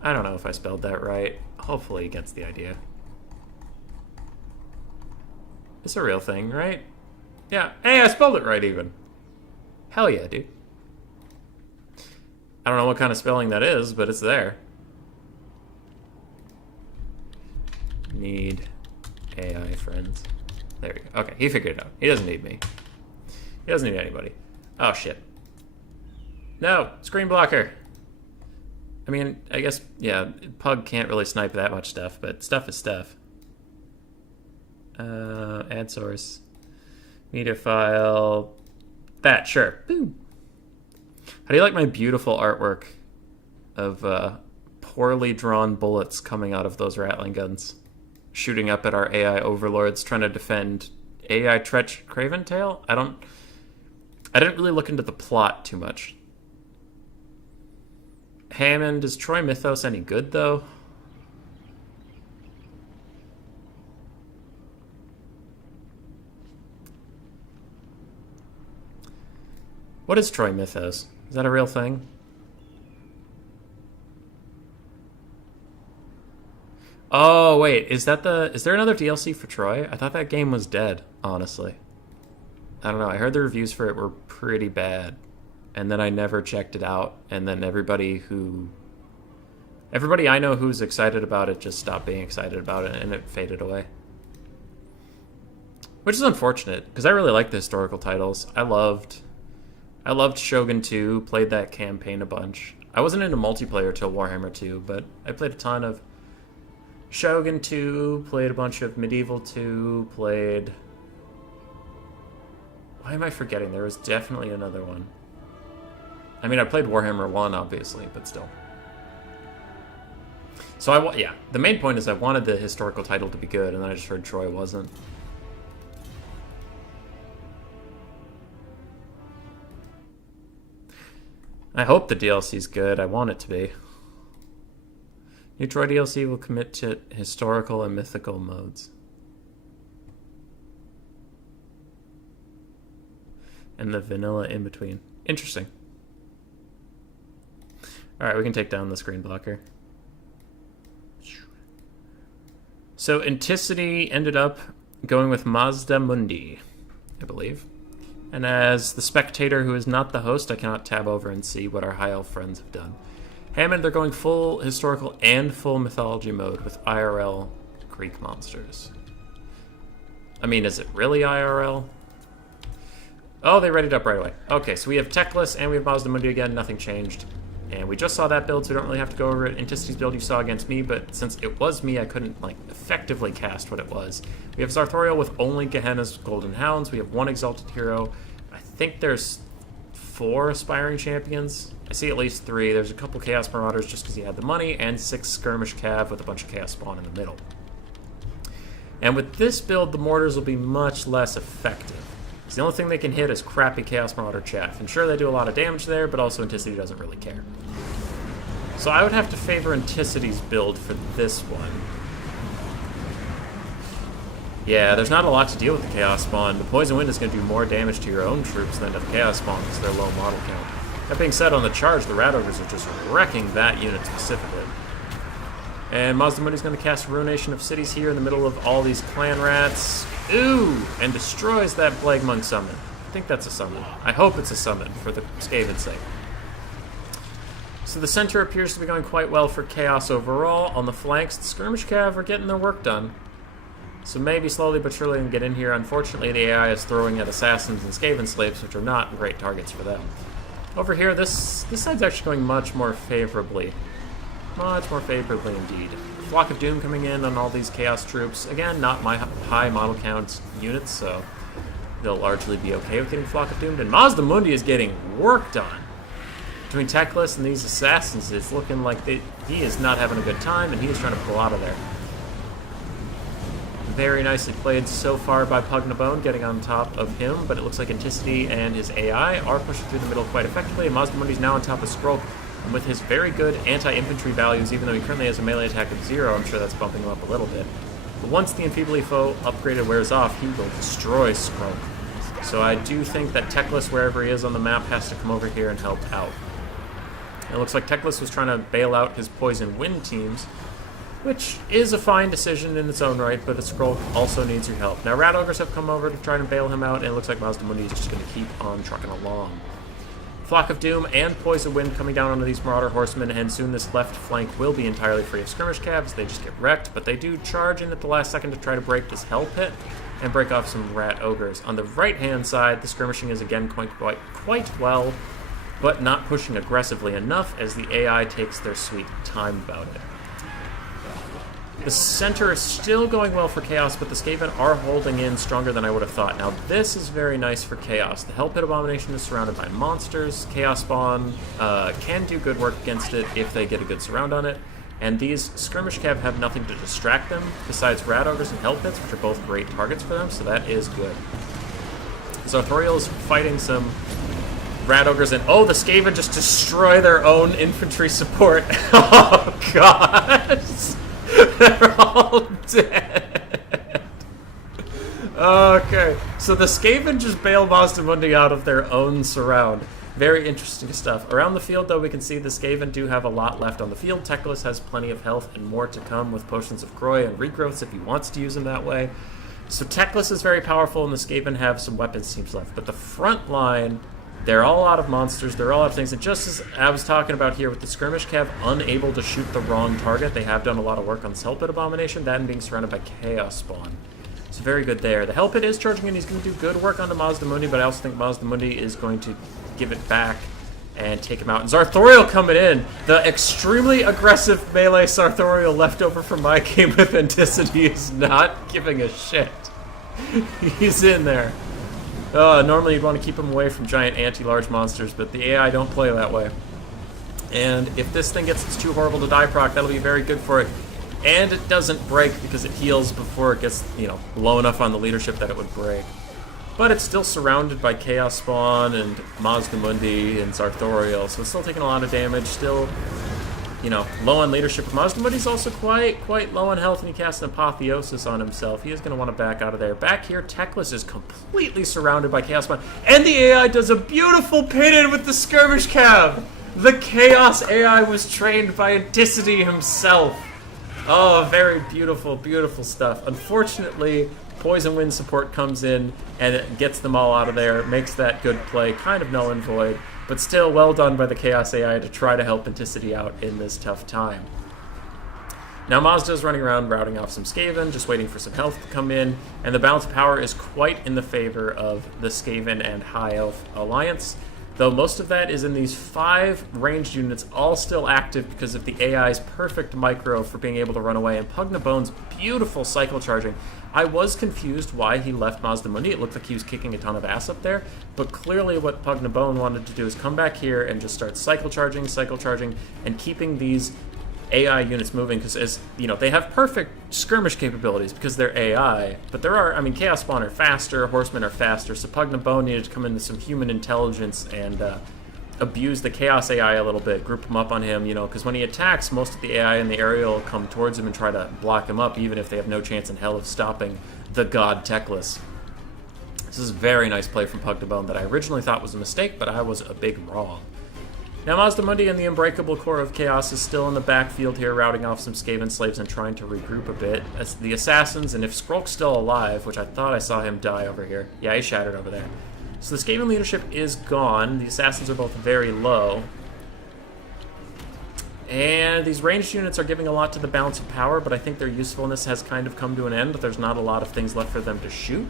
I don't know if I spelled that right. Hopefully he gets the idea. It's a real thing, right? Yeah. Hey, I spelled it right even. Hell yeah, dude. I don't know what kind of spelling that is, but it's there. Need AI friends. There we go. Okay, he figured it out. He doesn't need me. He doesn't need anybody. Oh, shit. No! Screen blocker! I mean, I guess, yeah, Pug can't really snipe that much stuff, but stuff is stuff. Add source. Media file. That, sure. Boom. How do you like my beautiful artwork of poorly drawn bullets coming out of those Rattling guns? Shooting up at our AI overlords, trying to defend AI Tretch Craventail? I didn't really look into the plot too much. Hammond, is Troy Mythos any good, though? What is Troy Mythos? Is that a real thing? Oh, wait, is there another DLC for Troy? I thought that game was dead, honestly. I don't know, I heard the reviews for it were pretty bad. And then I never checked it out, and then everybody I know who's excited about it just stopped being excited about it, and it faded away. Which is unfortunate, because I really like the historical titles. I loved Shogun 2, played that campaign a bunch. I wasn't into multiplayer till Warhammer 2, but I played a ton of Shogun 2, played a bunch of Medieval 2, played... Why am I forgetting? There was definitely another one. I mean, I played Warhammer 1, obviously, but still. So, yeah, the main point is I wanted the historical title to be good, and then I just heard Troy wasn't. I hope the DLC's good. I want it to be. New Troy DLC will commit to historical and mythical modes. And the vanilla in between. Interesting. Alright, we can take down the screen blocker. So, Anticity ended up going with Mazda Mundi, I believe. And as the spectator who is not the host, I cannot tab over and see what our high elf friends have done. Hammond, they're going full historical and full mythology mode with IRL Greek monsters. I mean, is it really IRL? Oh, they readied up right away. Okay, so we have Techless and we have Mazda Mundi again. Nothing changed. And we just saw that build, so we don't really have to go over it. Anticity's build you saw against me, but since it was me, I couldn't, like, effectively cast what it was. We have Sartorial with only Gehenna's Golden Hounds. We have one Exalted Hero. I think there's 4 Aspiring Champions. I see at least 3. There's a couple Chaos Marauders just because he had the money, and 6 Skirmish Cav with a bunch of Chaos Spawn in the middle. And with this build, the Mortars will be much less effective. So the only thing they can hit is crappy Chaos Marauder chaff. And sure, they do a lot of damage there, but also Anticity doesn't really care. So I would have to favor Anticity's build for this one. Yeah, there's not a lot to deal with the Chaos Spawn. The Poison Wind is going to do more damage to your own troops than to the Chaos Spawn because they're low model count. That being said, on the charge, the Rat Ogres are just wrecking that unit specifically. And Mazdamundi's going to cast Ruination of Cities here in the middle of all these clan rats. Ooh! And destroys that Plague Monk summon. I think that's a summon. I hope it's a summon, for the Skaven's sake. So the center appears to be going quite well for Chaos overall. On the flanks, the Skirmish Cav are getting their work done. So maybe slowly but surely can get in here. Unfortunately, the AI is throwing at Assassins and Skaven Slaves, which are not great targets for them. Over here, this side's actually going much more favorably. Much more favorably indeed. Flock of Doom coming in on all these Chaos troops. Again, not my high model count units, so they'll largely be okay with getting Flock of Doom. And Mazdamundi is getting worked on. Between Teclis and these Assassins, it's looking like he is not having a good time, and he is trying to pull out of there. Very nicely played so far by Pugnabone, getting on top of him, but it looks like Anticity and his AI are pushing through the middle quite effectively, and Mazdamundi's now on top of Skrull, and with his very good anti-infantry values, even though he currently has a melee attack of 0, I'm sure that's bumping him up a little bit. But once the Enfeebly Foe upgraded wears off, he will destroy Skrull. So I do think that Teclis, wherever he is on the map, has to come over here and help out. It looks like Teclis was trying to bail out his Poison Wind teams, which is a fine decision in its own right, but a Skrull also needs your help. Now, Rat Ogres have come over to try and bail him out, and it looks like Mazdamundi is just going to keep on trucking along. Flock of Doom and Poison Wind coming down onto these Marauder Horsemen, and soon this left flank will be entirely free of Skirmish Cabs. They just get wrecked, but they do charge in at the last second to try to break this Hell Pit and break off some Rat Ogres. On the right-hand side, the skirmishing is again quite well, but not pushing aggressively enough as the AI takes their sweet time about it. The center is still going well for Chaos, but the Skaven are holding in stronger than I would have thought. Now, this is very nice for Chaos. The Hell Pit Abomination is surrounded by monsters. Chaos Spawn can do good work against it if they get a good surround on it. And these Skirmish Cav have nothing to distract them, besides Rat Ogres and Hell Pits, which are both great targets for them, so that is good. Zarthoriel is fighting some Rat Ogres, and oh, the Skaven just destroy their own infantry support. Oh, God. They're all dead. Okay, so the Skaven just bail Mazdamundi out of their own surround. Very interesting stuff. Around the field, though, we can see the Skaven do have a lot left on the field. Teclis has plenty of health and more to come with Potions of Croy and Regrowths if he wants to use them that way. So Teclis is very powerful, and the Skaven have some weapons teams left. But the front line, they're all out of monsters, they're all out of things, and just as I was talking about here with the Skirmish Cav unable to shoot the wrong target, they have done a lot of work on this Hell Pit Abomination, that and being surrounded by Chaos Spawn. So very good there. The Hell Pit is charging in, he's going to do good work onto Mazdamundi, but I also think Mazdamundi is going to give it back and take him out. And Zarthoriel coming in, the extremely aggressive melee Zarthoriel left over from my game with Anticity is not giving a shit. He's in there. Normally you'd want to keep him away from giant anti-large monsters, but the AI don't play that way. And if this thing gets its too horrible to die proc, that'll be very good for it. And it doesn't break because it heals before it gets, low enough on the leadership that it would break. But it's still surrounded by Chaos Spawn and Mazdamundi and Zarthoriel, so it's still taking a lot of damage, still, low on leadership. Mazdamundi's also quite low on health, and he casts an Apotheosis on himself. He is going to want to back out of there. Back here, Teclis is completely surrounded by Chaos Spawn, and the AI does a beautiful pin-in with the Skirmish Cav! The Chaos AI was trained by Anticity himself. Oh, very beautiful, beautiful stuff. Unfortunately, Poison Wind support comes in and it gets them all out of there, makes that good play kind of null and void, but still well done by the Chaos AI to try to help Anticity out in this tough time. Now Mazda's running around routing off some Skaven, just waiting for some health to come in, and the balance of power is quite in the favor of the Skaven and High Elf Alliance, though most of that is in these 5 ranged units, all still active because of the AI's perfect micro for being able to run away, and Pugnabone's beautiful cycle charging. I was confused why he left Mazdamundi. It looked like he was kicking a ton of ass up there, but clearly what Pugnabone wanted to do is come back here and just start cycle charging, and keeping these AI units moving, because as they have perfect skirmish capabilities because they're AI, but there are, Chaos Spawn are faster, Horsemen are faster, so Pugnabone needed to come into some human intelligence and abuse the Chaos AI a little bit, group him up on him, because when he attacks, most of the AI in the area will come towards him and try to block him up, even if they have no chance in hell of stopping the god Teclis. This is a very nice play from Pugnabone that I originally thought was a mistake, but I was a big wrong. Now Mazdamundi and the Unbreakable Core of Chaos is still in the backfield here, routing off some Skaven slaves and trying to regroup a bit. As the Assassins, and if Skrulk's still alive, which I thought I saw him die over here. Yeah, he shattered over there. So the Skaven leadership is gone. The Assassins are both very low. And these ranged units are giving a lot to the balance of power, but I think their usefulness has kind of come to an end. There's not a lot of things left for them to shoot.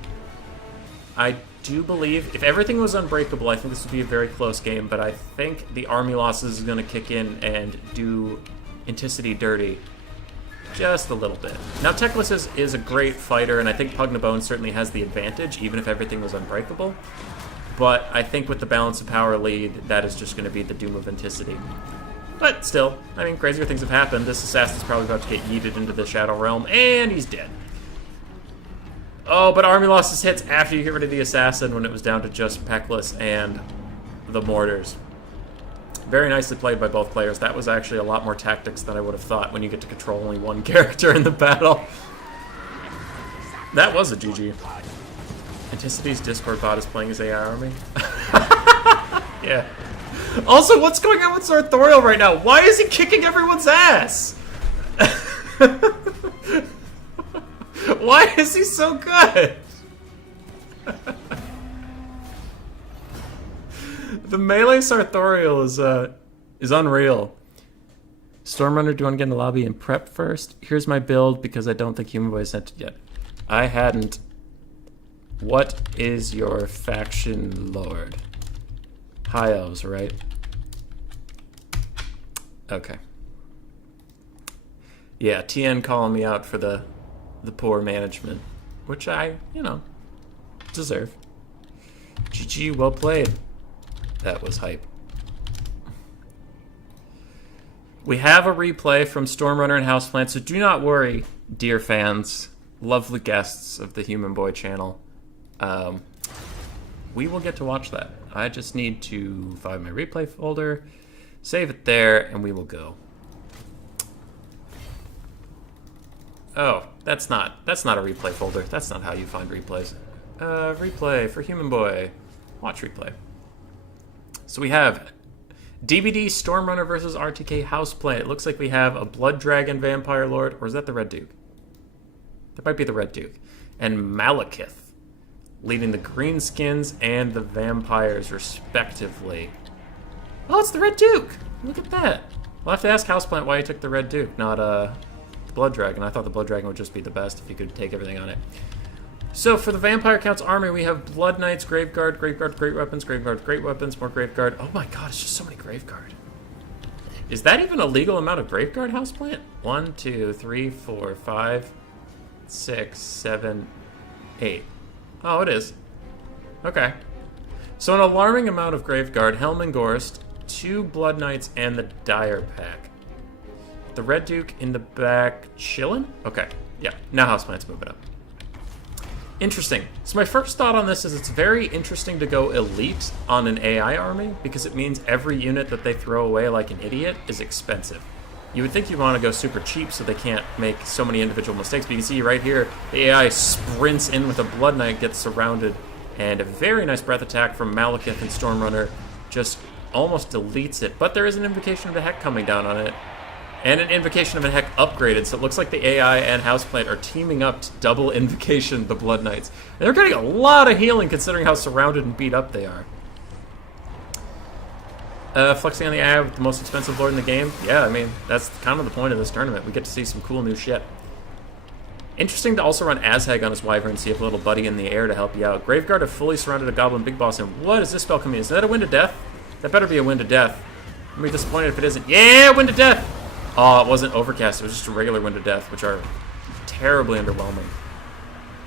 I do believe, if everything was unbreakable, I think this would be a very close game, but I think the army losses is going to kick in and do Inticity dirty just a little bit. Now, Teclis is a great fighter, and I think Pugnabone certainly has the advantage, even if everything was unbreakable. But I think with the balance of power lead, that is just going to be the doom of Inticity. But still, I mean, crazier things have happened. This assassin's probably about to get yeeted into the Shadow Realm, and he's dead. Oh, but army losses hits after you get rid of the assassin when it was down to just Peckless and the mortars. Very nicely played by both players. That was actually a lot more tactics than I would have thought when you get to control only one character in the battle. That was a GG. Anticity's Discord bot is playing his AI army. Yeah. Also, what's going on with Sartorial right now? Why is he kicking everyone's ass? Why is he so good? The melee Sartorial is unreal. Stormrunner, do you want to get in the lobby and prep first? Here's my build because I don't think Human Boy sent it yet. I hadn't. What is your faction lord? High elves, right? Okay. Yeah, TN calling me out for the poor management, which I, deserve. GG, well played. That was hype. We have a replay from Stormrunner and Houseplant, so do not worry, dear fans, lovely guests of the Human Boy channel. We will get to watch that. I just need to find my replay folder, save it there, and we will go. Oh, that's not a replay folder. That's not how you find replays. Replay for Human Boy. Watch replay. So we have DVD Stormrunner versus RTK Houseplant. It looks like we have a Blood Dragon Vampire Lord, or is that the Red Duke? That might be the Red Duke. And Malekith, leading the Greenskins and the Vampires, respectively. Oh, it's the Red Duke! Look at that. We'll have to ask Houseplant why he took the Red Duke, not the Blood Dragon. I thought the Blood Dragon would just be the best if you could take everything on it. So for the Vampire Count's army, we have Blood Knights, Graveguard, Graveguard, Great Weapons, Graveguard, Great Weapons, more Graveguard. Oh my god, it's just so many Graveguard. Is that even a legal amount of Graveguard, Houseplant? 1, 2, 3, 4, 5, 6, 7, 8. Oh, it is. Okay. So an alarming amount of Graveguard, Helmengorst, 2 Blood Knights, and the Dire Pack. The Red Duke in the back chillin'? Okay, yeah. Now Houseplant's moving up. Interesting. So my first thought on this is it's very interesting to go elite on an AI army because it means every unit that they throw away like an idiot is expensive. You would think you'd want to go super cheap so they can't make so many individual mistakes, but you can see right here, the AI sprints in with a Blood Knight, gets surrounded, and a very nice breath attack from Malekith and Stormrunner just almost deletes it. But there is an Invocation of the Heck coming down on it, and an Invocation of the Heck upgraded, so it looks like the AI and Houseplant are teaming up to double Invocation the Blood Knights. And they're getting a lot of healing considering how surrounded and beat up they are. Flexing on the AI with the most expensive lord in the game. Yeah, I mean, that's kind of the point of this tournament. We get to see some cool new shit. Interesting to also run Azhag on his Wyvern and see if a little buddy in the air to help you out. Graveguard have fully surrounded a Goblin Big Boss, and what is this spell coming in? Is that a Wind of Death? That better be a Wind of Death. I'm gonna be disappointed if it isn't. Yeah, Wind of Death! Oh, it wasn't Overcast, it was just a regular Wind of Death, which are terribly underwhelming.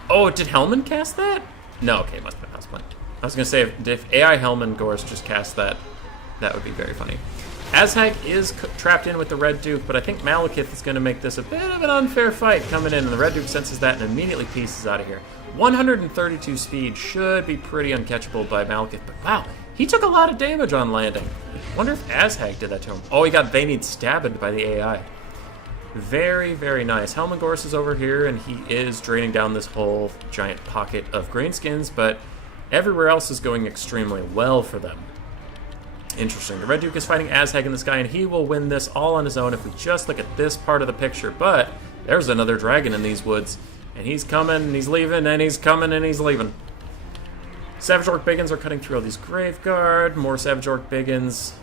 Oh, did Hellman cast that? No, okay, it must have been Houseplant. I was gonna say, if AI Helmengorst just cast that, that would be very funny. Azhag is trapped in with the Red Duke, but I think Malekith is going to make this a bit of an unfair fight coming in, and the Red Duke senses that and immediately pieces out of here. 132 speed should be pretty uncatchable by Malekith, but wow, he took a lot of damage on landing. Wonder if Azhag did that to him. Oh, he got They Need Stabbed by the AI. Very, very nice. Helmengorst is over here, and he is draining down this whole giant pocket of Greenskins, but everywhere else is going extremely well for them. Interesting. The Red Duke is fighting Azhag in the sky, and he will win this all on his own if we just look at this part of the picture. But there's another dragon in these woods, and he's coming, and he's leaving, and he's coming, and he's leaving. Savage Orc Biggins are cutting through all these Graveguard. More Savage Orc Biggins.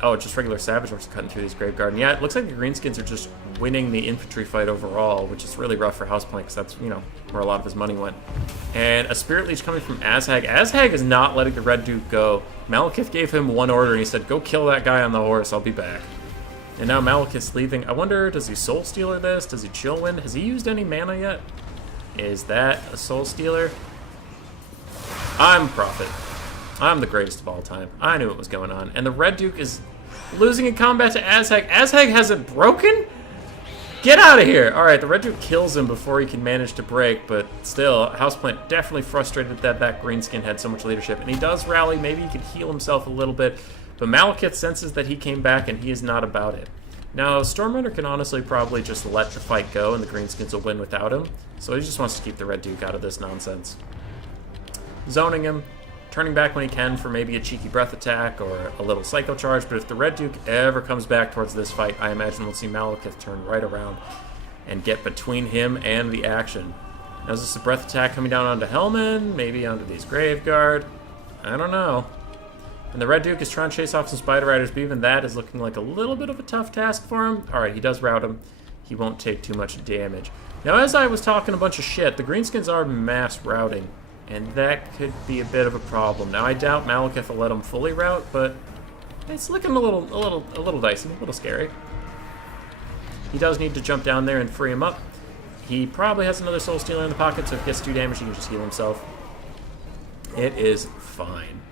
Oh, just regular Savage Orcs cutting through these Graveguard. And yeah, it looks like the Greenskins are just winning the infantry fight overall, which is really rough for Houseplant, because that's, you know, where a lot of his money went. And a Spirit Leech coming from Azhag. Azhag is not letting the Red Duke go. Malekith gave him one order, and he said, go kill that guy on the horse, I'll be back. And now Malekith's leaving. I wonder, does he Soul Stealer this? Does he Chill Wind? Has he used any mana yet? Is that a Soul Stealer? I'm Prophet. I'm the greatest of all time. I knew what was going on. And the Red Duke is losing in combat to Azhag. Azhag has it broken? Get out of here! Alright, the Red Duke kills him before he can manage to break, but still, Houseplant definitely frustrated that that Greenskin had so much leadership. And he does rally. Maybe he could heal himself a little bit. But Malekith senses that he came back, and he is not about it. Now, Stormrunner can honestly probably just let the fight go, and the Greenskins will win without him. So he just wants to keep the Red Duke out of this nonsense. Zoning him. Turning back when he can for maybe a cheeky breath attack or a little psycho charge, but if the Red Duke ever comes back towards this fight, I imagine we'll see Malekith turn right around and get between him and the action. Now, is this a breath attack coming down onto Hellman? Maybe onto these Graveguard? I don't know. And the Red Duke is trying to chase off some Spider Riders, but even that is looking like a little bit of a tough task for him. Alright, he does rout him. He won't take too much damage. Now, as I was talking a bunch of shit, the Greenskins are mass routing. And that could be a bit of a problem. Now, I doubt Malekith will let him fully rout, but it's looking a little dicey, a little scary. He does need to jump down there and free him up. He probably has another Soul Stealer in the pocket, so if he gets 2 damage, he can just heal himself. It is fine.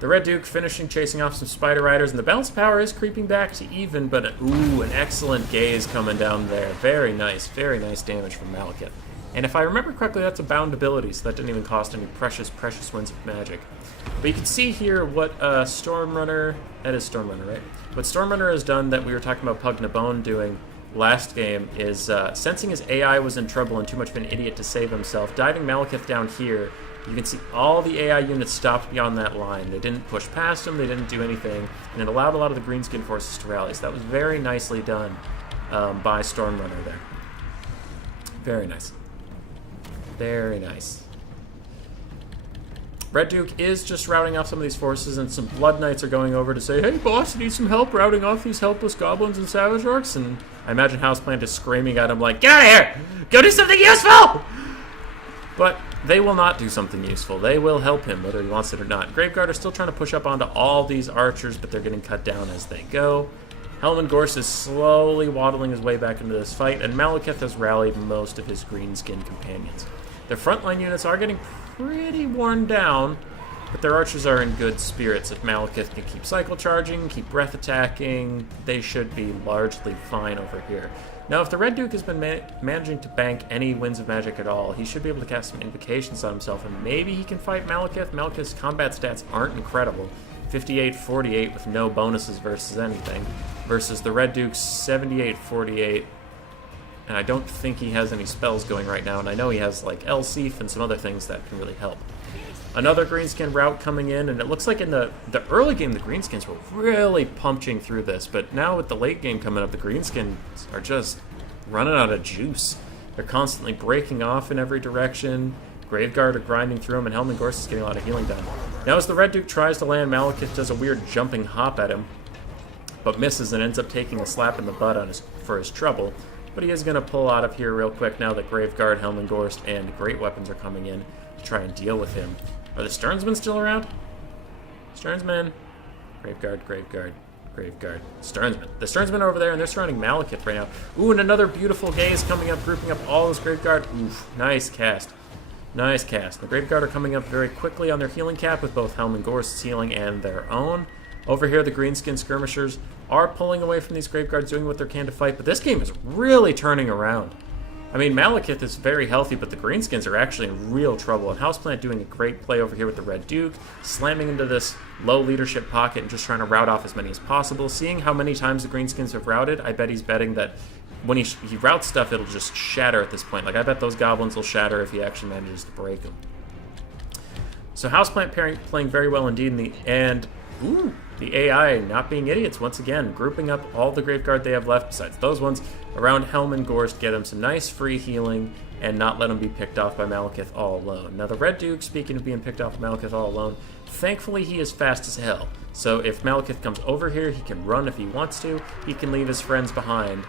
The Red Duke finishing chasing off some Spider Riders, and the balance of power is creeping back to even, but ooh, an excellent gaze coming down there. Very nice damage from Malekith. And if I remember correctly, that's a bound ability, so that didn't even cost any precious winds of magic. But you can see here what Stormrunner... That is Stormrunner, right? What Stormrunner has done that we were talking about Pug Nabone doing last game is, sensing his AI was in trouble and too much of an idiot to save himself, diving Malekith down here, you can see all the AI units stopped beyond that line. They didn't push past him, they didn't do anything, and it allowed a lot of the Greenskin forces to rally. So that was very nicely done by Stormrunner there. Very nice. Very nice. Red Duke is just routing off some of these forces, and some Blood Knights are going over to say, hey boss, you need some help routing off these helpless goblins and savage orcs? And I imagine Houseplant is screaming at him like, get out of here! Go do something useful! But they will not do something useful. They will help him, whether he wants it or not. Graveguard are still trying to push up onto all these archers, but they're getting cut down as they go. Helman Gorse is slowly waddling his way back into this fight, and Malekith has rallied most of his greenskin companions. Their frontline units are getting pretty worn down, but their archers are in good spirits. If Malekith can keep cycle charging, keep breath attacking, they should be largely fine over here. Now, if the Red Duke has been managing to bank any winds of magic at all, he should be able to cast some invocations on himself, and maybe he can fight Malekith. Malekith's combat stats aren't incredible. 58-48 with no bonuses versus anything, versus the Red Duke's 78-48. And I don't think he has any spells going right now, and I know he has like Elseef and some other things that can really help. Another Greenskin route coming in, and it looks like in the early game the Greenskins were really punching through this, but now with the late game coming up, the Greenskins are just running out of juice. They're constantly breaking off in every direction. Graveguard are grinding through them, and Helman Gorse is getting a lot of healing done. Now as the Red Duke tries to land, Malekith does a weird jumping hop at him, but misses and ends up taking a slap in the butt for his trouble. But he is going to pull out of here real quick now that Graveguard, Helman Gorse, and Great Weapons are coming in to try and deal with him. Are the Stearnsmen still around? Stearnsmen. Graveguard, Graveguard, Graveguard. Stearnsmen. The Stearnsmen are over there, and they're surrounding Malekith right now. Ooh, and another beautiful gaze coming up, grouping up all those Graveguard. Oof, nice cast. Nice cast. The Graveguard are coming up very quickly on their healing cap with both Helman Gorse's healing and their own. Over here, the Greenskin Skirmishers are pulling away from these Graveguards, doing what they can to fight, but this game is really turning around. I mean, Malekith is very healthy, but the Greenskins are actually in real trouble, and Houseplant doing a great play over here with the Red Duke, slamming into this low leadership pocket and just trying to rout off as many as possible. Seeing how many times the Greenskins have routed, I bet he's betting that when he routs stuff, it'll just shatter at this point. Like, I bet those goblins will shatter if he actually manages to break them. So Houseplant playing very well indeed in the end. Ooh, The AI not being idiots once again, grouping up all the Graveguard they have left besides those ones around Helm and Gorst, get him some nice free healing and not let him be picked off by Malekith all alone. Now the Red Duke, speaking of being picked off by Malekith all alone, thankfully he is fast as hell. So if Malekith comes over here, he can run if he wants to, he can leave his friends behind.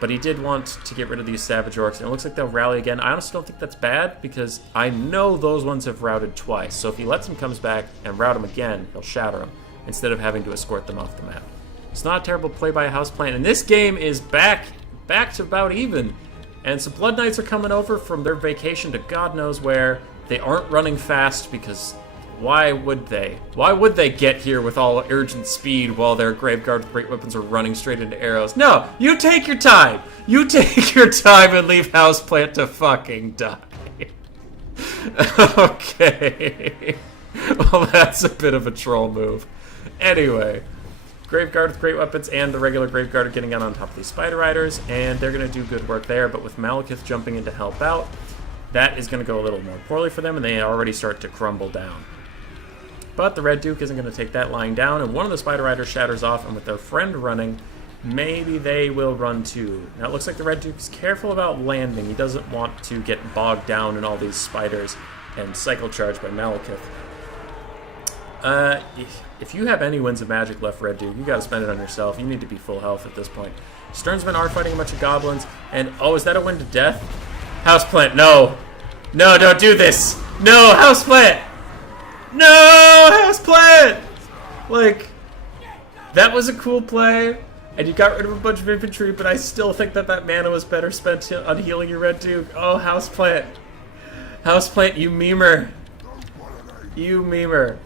But he did want to get rid of these Savage Orcs, and it looks like they'll rally again. I honestly don't think that's bad, because I know those ones have routed twice. So if he lets them come back and rout them again, he'll shatter them, instead of having to escort them off the map. It's not a terrible play by a Houseplant, and this game is back to about even. And some Blood Knights are coming over from their vacation to God knows where. They aren't running fast, because why would they? Why would they get here with all urgent speed while their Graveguard with great weapons are running straight into arrows? No, you take your time. You take your time and leave Houseplant to fucking die. Okay. Well, that's a bit of a troll move. Anyway, Graveguard with great weapons and the regular Graveguard are getting out on top of these Spider Riders, and they're going to do good work there, but with Malekith jumping in to help out, that is going to go a little more poorly for them, and they already start to crumble down. But the Red Duke isn't going to take that lying down, and one of the Spider Riders shatters off, and with their friend running, maybe they will run too. Now it looks like the Red Duke is careful about landing. He doesn't want to get bogged down in all these spiders and cycle charged by Malekith. If you have any Winds of Magic left, Red Duke, you got to spend it on yourself. You need to be full health at this point. Sternsmen are fighting a bunch of goblins, and oh, is that a Wind of Death? Houseplant, no! No, don't do this! No, Houseplant! No, Houseplant! Like, that was a cool play, and you got rid of a bunch of infantry, but I still think that that mana was better spent on healing your Red Duke. Oh, Houseplant. Houseplant, you memer. You memer.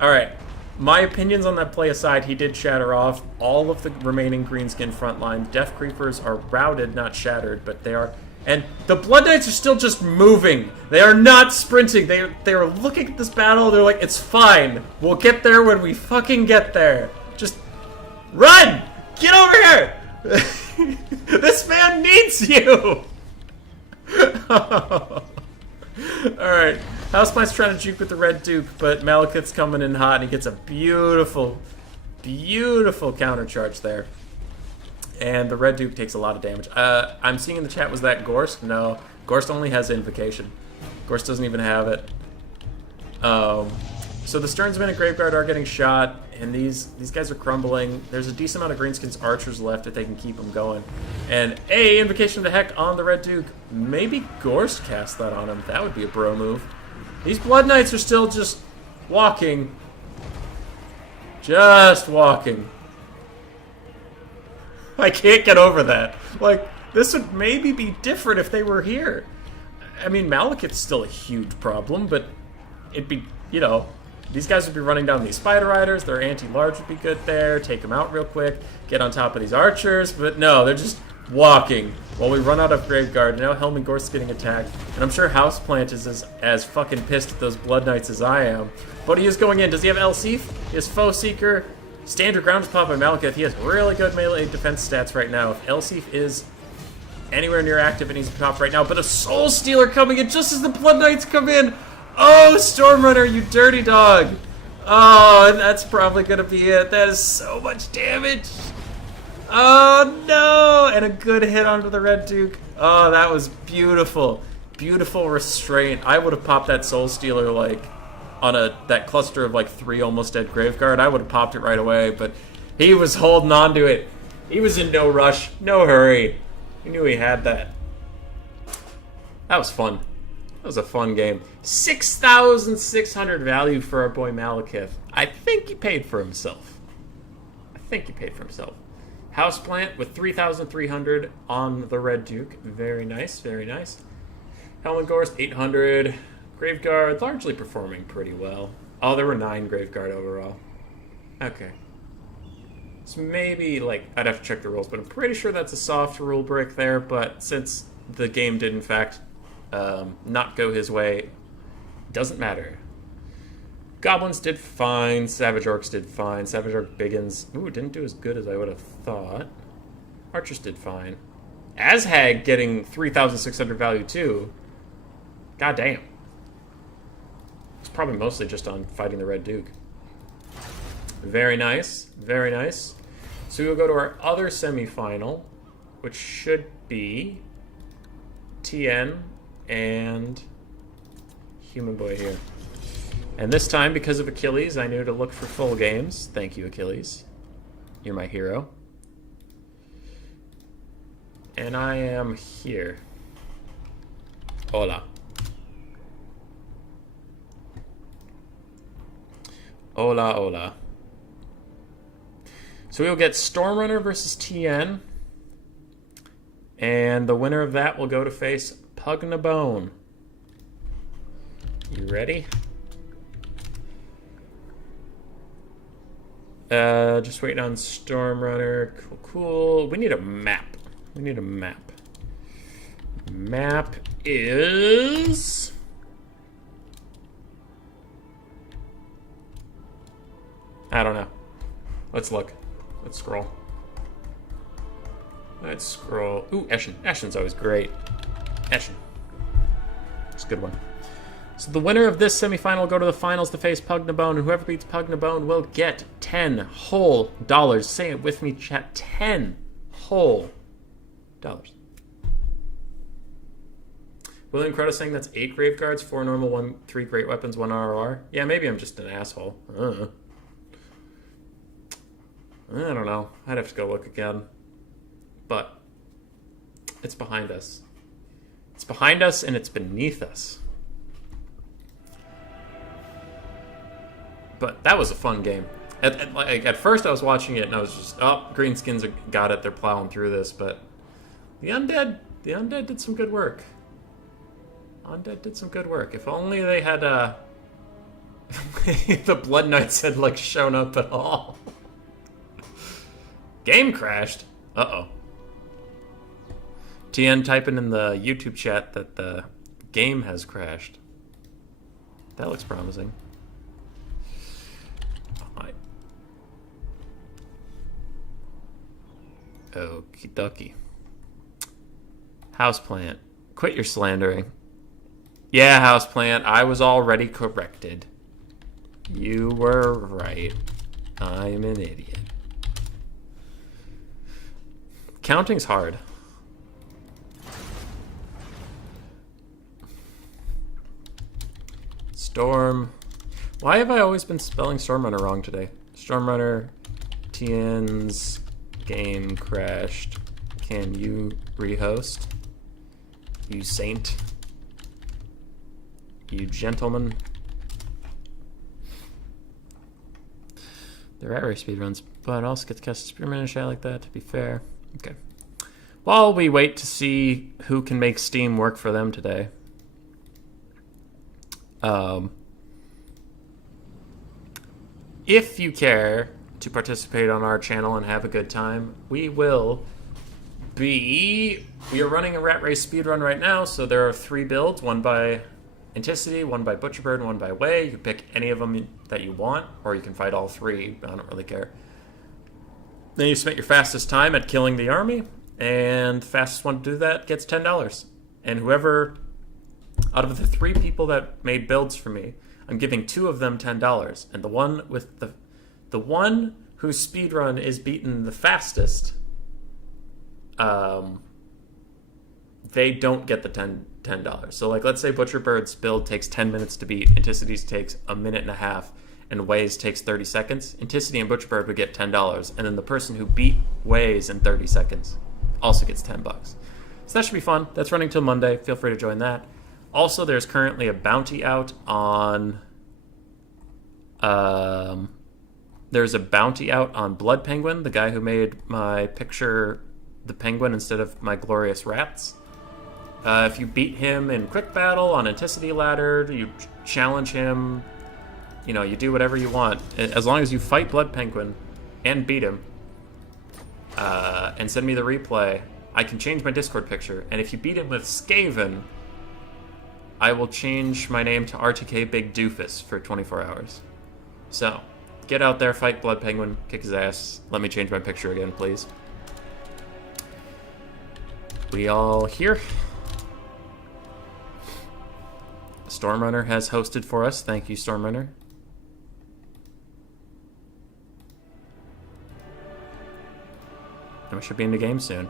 Alright, my opinions on that play aside, he did shatter off all of the remaining greenskin front line. Death Creepers are routed, not shattered, but they are... And the Blood Knights are still just moving. They are not sprinting. They are looking at this battle. They're like, it's fine. We'll get there when we fucking get there. Just run! Get over here! This man needs you! Alright. Houseplant's trying to juke with the Red Duke, but Malekith's coming in hot, and he gets a beautiful, beautiful countercharge there. And the Red Duke takes a lot of damage. I'm seeing in the chat, was that Gorst? No. Gorst only has Invocation. Gorst doesn't even have it. So the Sternsmen and Graveguard are getting shot, and these guys are crumbling. There's a decent amount of Greenskins archers left if they can keep them going. And a Invocation of the Heck on the Red Duke. Maybe Gorst cast that on him. That would be a bro move. These Blood Knights are still just walking. Just walking. I can't get over that. Like, this would maybe be different if they were here. I mean, Malekith's still a huge problem, but it'd be, you know, these guys would be running down these Spider Riders. Their anti-large would be good there. Take them out real quick. Get on top of these archers. But no, they're just walking while we run out of Graveguard. Now Helm and Gorst's getting attacked. And I'm sure Houseplant is as fucking pissed at those Blood Knights as I am. But he is going in. Does he have Elsif? He has Foe Seeker. Standard ground is popped by Malekith. He has really good melee defense stats right now. If Elsif is anywhere near active, and he's top right now, but a Soul Stealer coming in just as the Blood Knights come in. Oh, Stormrunner, you dirty dog. Oh, and that's probably going to be it. That is so much damage. Oh, no. And a good hit onto the Red Duke. Oh, that was beautiful. Beautiful restraint. I would have popped that Soul Stealer, like, on that cluster of, like, 3 almost dead Graveguard. I would have popped it right away, but he was holding on to it. He was in no rush, no hurry. He knew he had that. That was fun. That was a fun game. 6,600 value for our boy Malekith. I think he paid for himself. Houseplant with 3,300 on the Red Duke. Very nice, very nice. Helm and Gorst, 800. Graveguard, largely performing pretty well. Oh, there were 9 Graveguard overall. Okay. So maybe, like, I'd have to check the rules, but I'm pretty sure that's a soft rule break there, but since the game did, in fact, not go his way, doesn't matter. Goblins did fine. Savage Orcs did fine. Savage Orc Biggins, ooh, didn't do as good as I would have thought. Archers did fine. Azhag getting 3,600 value, too. God damn. It's probably mostly just on fighting the Red Duke. Very nice. Very nice. So we'll go to our other semifinal, which should be TN and Human Boy here. And this time, because of Achilles, I knew to look for full games. Thank you, Achilles. You're my hero. And I am here. Hola. Hola, hola. So we'll get Stormrunner versus TN. And the winner of that will go to face Pugnabone. You ready? Just waiting on Stormrunner. Cool, cool. We need a map. We need a map. Map is... I don't know. Let's look. Let's scroll. Let's scroll. Ooh, Eshin. Eshin's always great. Eshin. It's a good one. So the winner of this semifinal will go to the finals to face Pugnabone, and whoever beats Pugnabone will get 10 whole dollars. Say it with me, chat. 10 whole dollars. William Crota saying that's 8 Grave Guards, 4 normal, 3 Great Weapons, 1 RR. Yeah, maybe I'm just an asshole. I don't know. I'd have to go look again. But it's behind us. It's behind us and it's beneath us. But that was a fun game. At first I was watching it and I was just, oh, Greenskins got it. They're plowing through this. But the undead did some good work. Undead did some good work. If only they had the Blood Knights had like shown up at all. Game crashed. Uh-oh. TN typing in the YouTube chat that the game has crashed. That looks promising. Alright. Okie dokie. Houseplant. Quit your slandering. Yeah, Houseplant, I was already corrected. You were right. I'm an idiot. Counting's hard. Storm. Why have I always been spelling Stormrunner wrong today? Stormrunner, TN's game crashed. Can you rehost? You saint. You gentleman. The rat race speedruns, but also get to cast a spearman and shit like that, to be fair. Okay. While we wait to see who can make Steam work for them today. If you care to participate on our channel and have a good time, we are running a rat race speedrun right now, so there are 3 builds, one by Anticity, one by Butcherbird, and one by Way. You can pick any of them that you want, or you can fight all 3. I don't really care. Then you submit your fastest time at killing the army, and the fastest one to do that gets $10. And whoever, out of the 3 people that made builds for me, I'm giving 2 of them $10. And the one with the one whose speedrun is beaten the fastest, they don't get the $10. So like, let's say Butcherbird's build takes 10 minutes to beat, Anticity's takes a minute and a half, and Ways takes 30 seconds, Anticity and Butcherbird would get $10, and then the person who beat Ways in 30 seconds also gets $10. So that should be fun. That's running till Monday. Feel free to join that. Also, there's currently a bounty out on... there's a bounty out on Blood Penguin, the guy who made my picture the penguin instead of my glorious rats. If you beat him in quick battle on Anticity Ladder, you challenge him, you know, you do whatever you want. As long as you fight Blood Penguin and beat him, and send me the replay, I can change my Discord picture. And if you beat him with Skaven, I will change my name to RTK Big Doofus for 24 hours. So, get out there, fight Blood Penguin, kick his ass. Let me change my picture again, please. We all here? Stormrunner has hosted for us. Thank you, Stormrunner. should be in the game soon.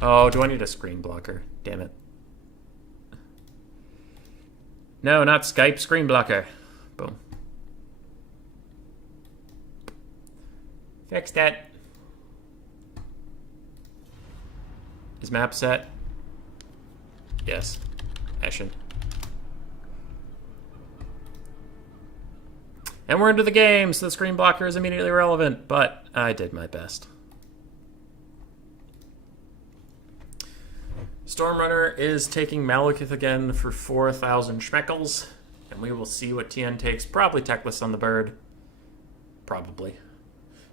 Oh, do I need a screen blocker? Damn it. No, not Skype, screen blocker. Boom. Fix that. Is map set? Yes. Action. And we're into the game, so the screen blocker is immediately relevant, but I did my best. Stormrunner is taking Malekith again for 4,000 schmeckles, and we will see what Tien takes. Probably Teclis on the bird. Probably.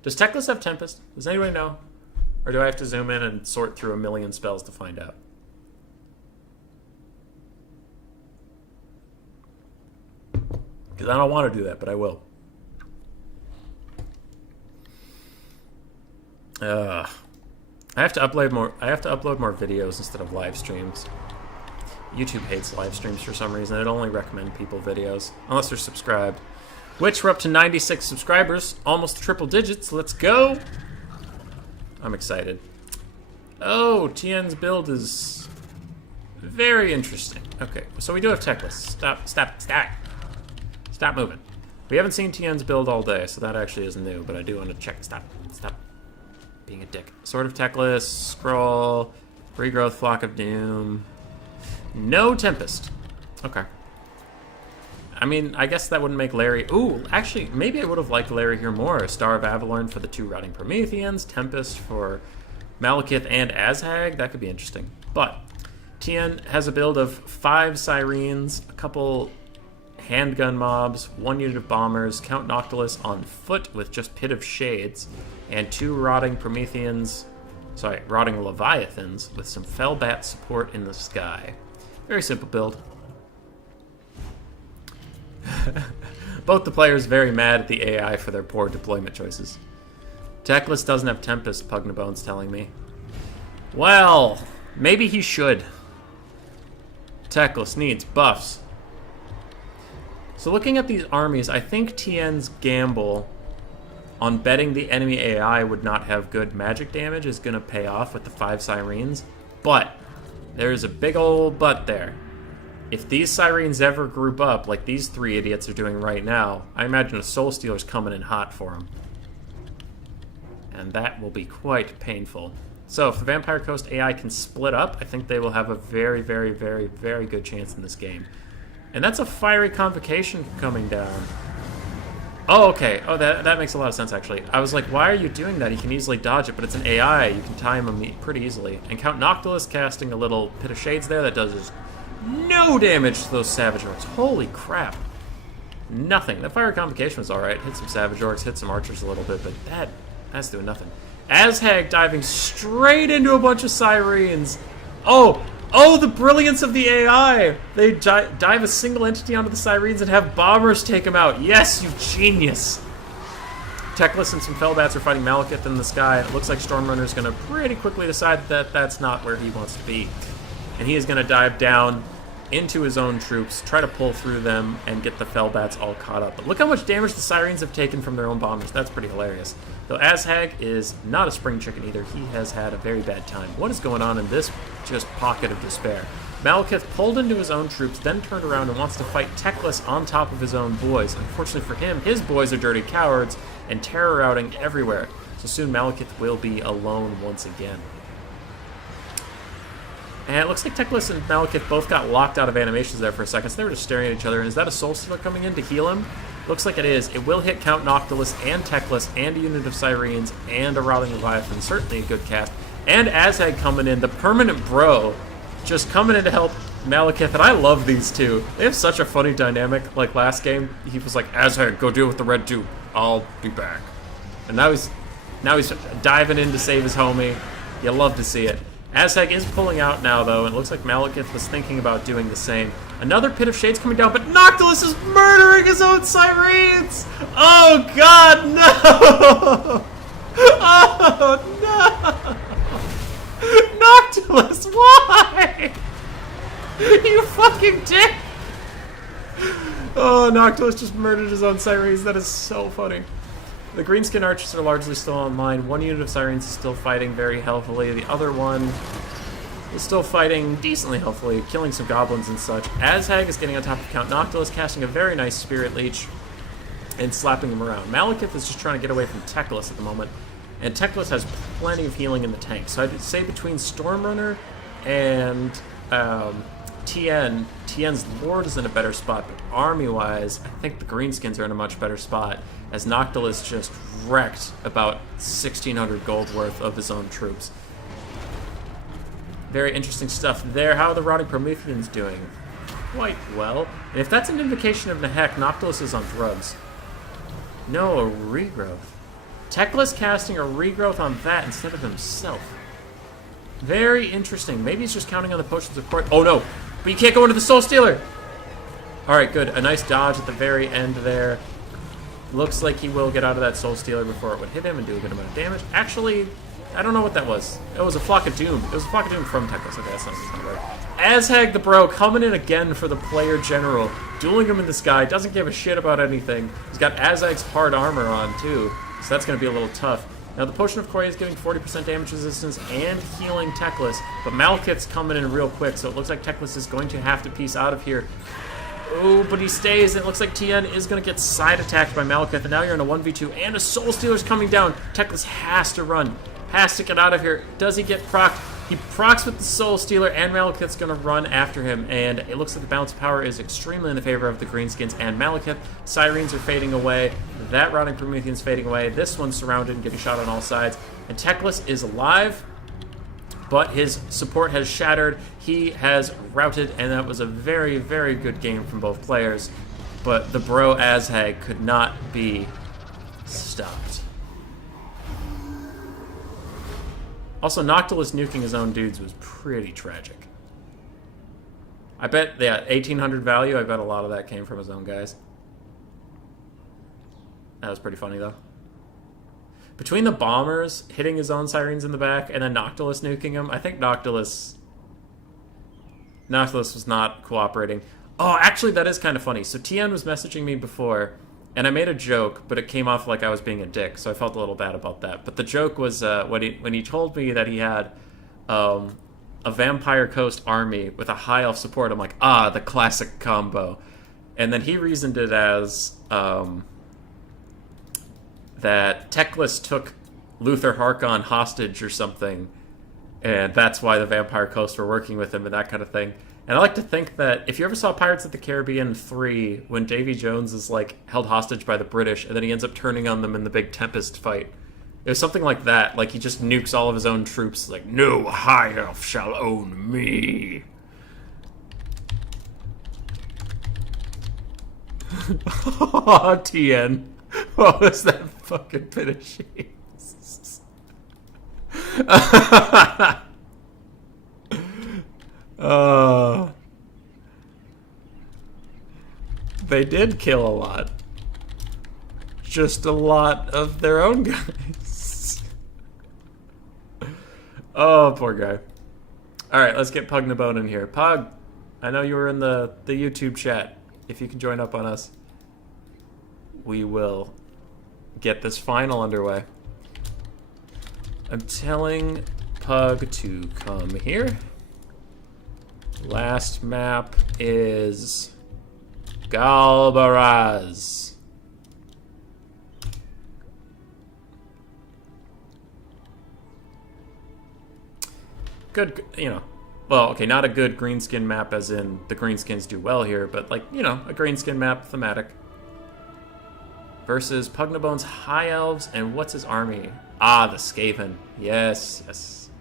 Does Teclis have Tempest? Does anybody know? Or do I have to zoom in and sort through a million spells to find out? Because I don't want to do that, but I will. I have to upload more. I have to upload more videos instead of live streams. YouTube hates live streams for some reason. It only recommend people videos unless they're subscribed. Which we're up to 96 subscribers, almost triple digits. Let's go. I'm excited. Oh, Tien's build is very interesting. Okay, so we do have Teclis. Stop moving. We haven't seen Tien's build all day, so that actually is new, but I do want to check. Stop being a dick. Sword of Teclis, Scroll, Regrowth, Flock of Doom. No Tempest. Okay. I mean, I guess that wouldn't make Larry... Ooh, actually, maybe I would have liked Larry here more. Star of Avalorn for the 2 Rotting Prometheans, Tempest for Malekith and Azhag. That could be interesting. But Tien has a build of 5 Sirens, a couple handgun mobs, 1 unit of bombers, Count Noctilus on foot with just Pit of Shades, and 2 Rotting Prometheans... Sorry, Rotting Leviathans with some Fellbat support in the sky. Very simple build. Both the players very mad at the AI for their poor deployment choices. Teclis doesn't have Tempest, Pugnabone's telling me. Well, maybe he should. Teclis needs buffs. So looking at these armies, I think Tien's gamble on betting the enemy AI would not have good magic damage is going to pay off with the 5 Sirens. But there's a big old but there. If these Sirens ever group up, like these 3 idiots are doing right now, I imagine a Soul Stealer's coming in hot for them. And that will be quite painful. So if the Vampire Coast AI can split up, I think they will have a very, very, very, very good chance in this game. And that's a Fiery Convocation coming down. Oh, okay. Oh, that makes a lot of sense, actually. I was like, why are you doing that? He can easily dodge it, but it's an AI. You can time him pretty easily. And Count Noctilus casting a little Pit of Shades there that does no damage to those Savage Orcs. Holy crap. Nothing. That Fire Convocation was alright. Hit some Savage Orcs, hit some Archers a little bit, but that's doing nothing. Azhag diving straight into a bunch of Sirens. Oh, the brilliance of the AI. They dive a single entity onto the Sirens and have bombers take them out. Yes, you genius. Teclis and some Fellbats are fighting Malekith in the sky. It looks like Stormrunner is going to pretty quickly decide that that's not where he wants to be. And he is going to dive down into his own troops, try to pull through them, and get the Fellbats all caught up. But look how much damage the Sirens have taken from their own bombers. That's pretty hilarious. Though Azhag is not a spring chicken either. He has had a very bad time. What is going on in this just pocket of despair? Malekith pulled into his own troops, then turned around and wants to fight Teclis on top of his own boys. Unfortunately for him, his boys are dirty cowards and terror routing everywhere. So soon Malekith will be alone once again. And it looks like Teclis and Malekith both got locked out of animations there for a second, so they were just staring at each other. And is that a Soul Stealer coming in to heal him? Looks like it is. It will hit Count Noctilus and Teclis and a unit of Sirens and a Rotting Leviathan. Certainly a good cast. And Azhag coming in, the permanent bro, just coming in to help Malekith. And I love these two. They have such a funny dynamic. Like last game, he was like, Azhag, go deal with the red dude. I'll be back. And now he's diving in to save his homie. You love to see it. Azhag is pulling out now, though, and it looks like Malekith was thinking about doing the same. Another Pit of Shades coming down, but Noctilus is murdering his own Sirens! Oh, God, no! Oh, no! Noctilus, why? You fucking dick! Oh, Noctilus just murdered his own Sirens. That is so funny. The greenskin archers are largely still online. One unit of Sirens is still fighting very healthily. The other one is still fighting decently healthily, killing some goblins and such. Azhag is getting on top of Count Noctilus, casting a very nice Spirit Leech and slapping him around. Malekith is just trying to get away from Teclis at the moment. And Teclis has plenty of healing in the tank. So I'd say between Stormrunner and Tien's Lord is in a better spot, but army-wise, I think the Greenskins are in a much better spot, as Noctilus just wrecked about 1,600 gold worth of his own troops. Very interesting stuff there. How are the Rotting Prometheans doing? Quite well. And if that's an indication of Nehek, Noctilus is on drugs. No, a regrowth. Teclis casting a regrowth on that instead of himself. Very interesting. Maybe he's just counting on the potions of court. Oh no, but you can't go into the Soul Stealer. Alright, good. A nice dodge at the very end there. Looks like he will get out of that Soul Stealer before it would hit him and do a good amount of damage. Actually, I don't know what that was. It was a Flock of Doom. It was a Flock of Doom from Teclis. Okay, that's not right. Azhag the Bro coming in again for the player general. Dueling him in the sky. Doesn't give a shit about anything. He's got Azhag's hard armor on, too. So that's going to be a little tough. Now, the Potion of Koi is giving 40% damage resistance and healing Teclis. But Malekith's coming in real quick, so it looks like Teclis is going to have to piece out of here. Oh, but he stays. It looks like Tien is going to get side attacked by Malekith. And now you're in a 1v2. And a Soul Stealer's coming down. Teclis has to run. Has to get out of here. Does he get procced? He procs with the Soul Stealer, and Malekith's going to run after him. And it looks like the balance of power is extremely in the favor of the Greenskins and Malekith. Sirens are fading away. That Rotting Promethean's fading away. This one's surrounded and getting shot on all sides. And Teclis is alive, but his support has shattered. He has routed, and that was a very, very good game from both players. But the Bro Azhag could not be stopped. Also, Noctilus nuking his own dudes was pretty tragic. I bet, yeah, 1,800 value, I bet a lot of that came from his own guys. That was pretty funny, though. Between the bombers hitting his own Sirens in the back and then Noctilus nuking him, I think Noctilus was not cooperating. Oh, actually, that is kind of funny. So Tien was messaging me before, and I made a joke, but it came off like I was being a dick, so I felt a little bad about that. But the joke was when he told me that he had a Vampire Coast army with a high elf support, I'm like, ah, the classic combo. And then he reasoned it as that Teclis took Luther Harkon hostage or something, and that's why the Vampire Coast were working with him and that kind of thing. And I like to think that if you ever saw Pirates of the Caribbean 3, when Davy Jones is like held hostage by the British, and then he ends up turning on them in the big Tempest fight, it was something like that. Like he just nukes all of his own troops, like, no high elf shall own me. Oh, Tien. What was that fucking pit of sheets? They did kill a lot. Just a lot of their own guys. Oh, poor guy. Alright, let's get Pugnabone in here. Pug, I know you were in the YouTube chat. If you can join up on us, we will get this final underway. I'm telling Pug to come here. Last map is Galbaraz. Good, you know. Well, okay, not a good greenskin map as in the greenskins do well here, but like, you know, a greenskin map thematic. Versus Pugnabone's High Elves, and what's his army? Ah, the Skaven. Yes, yes.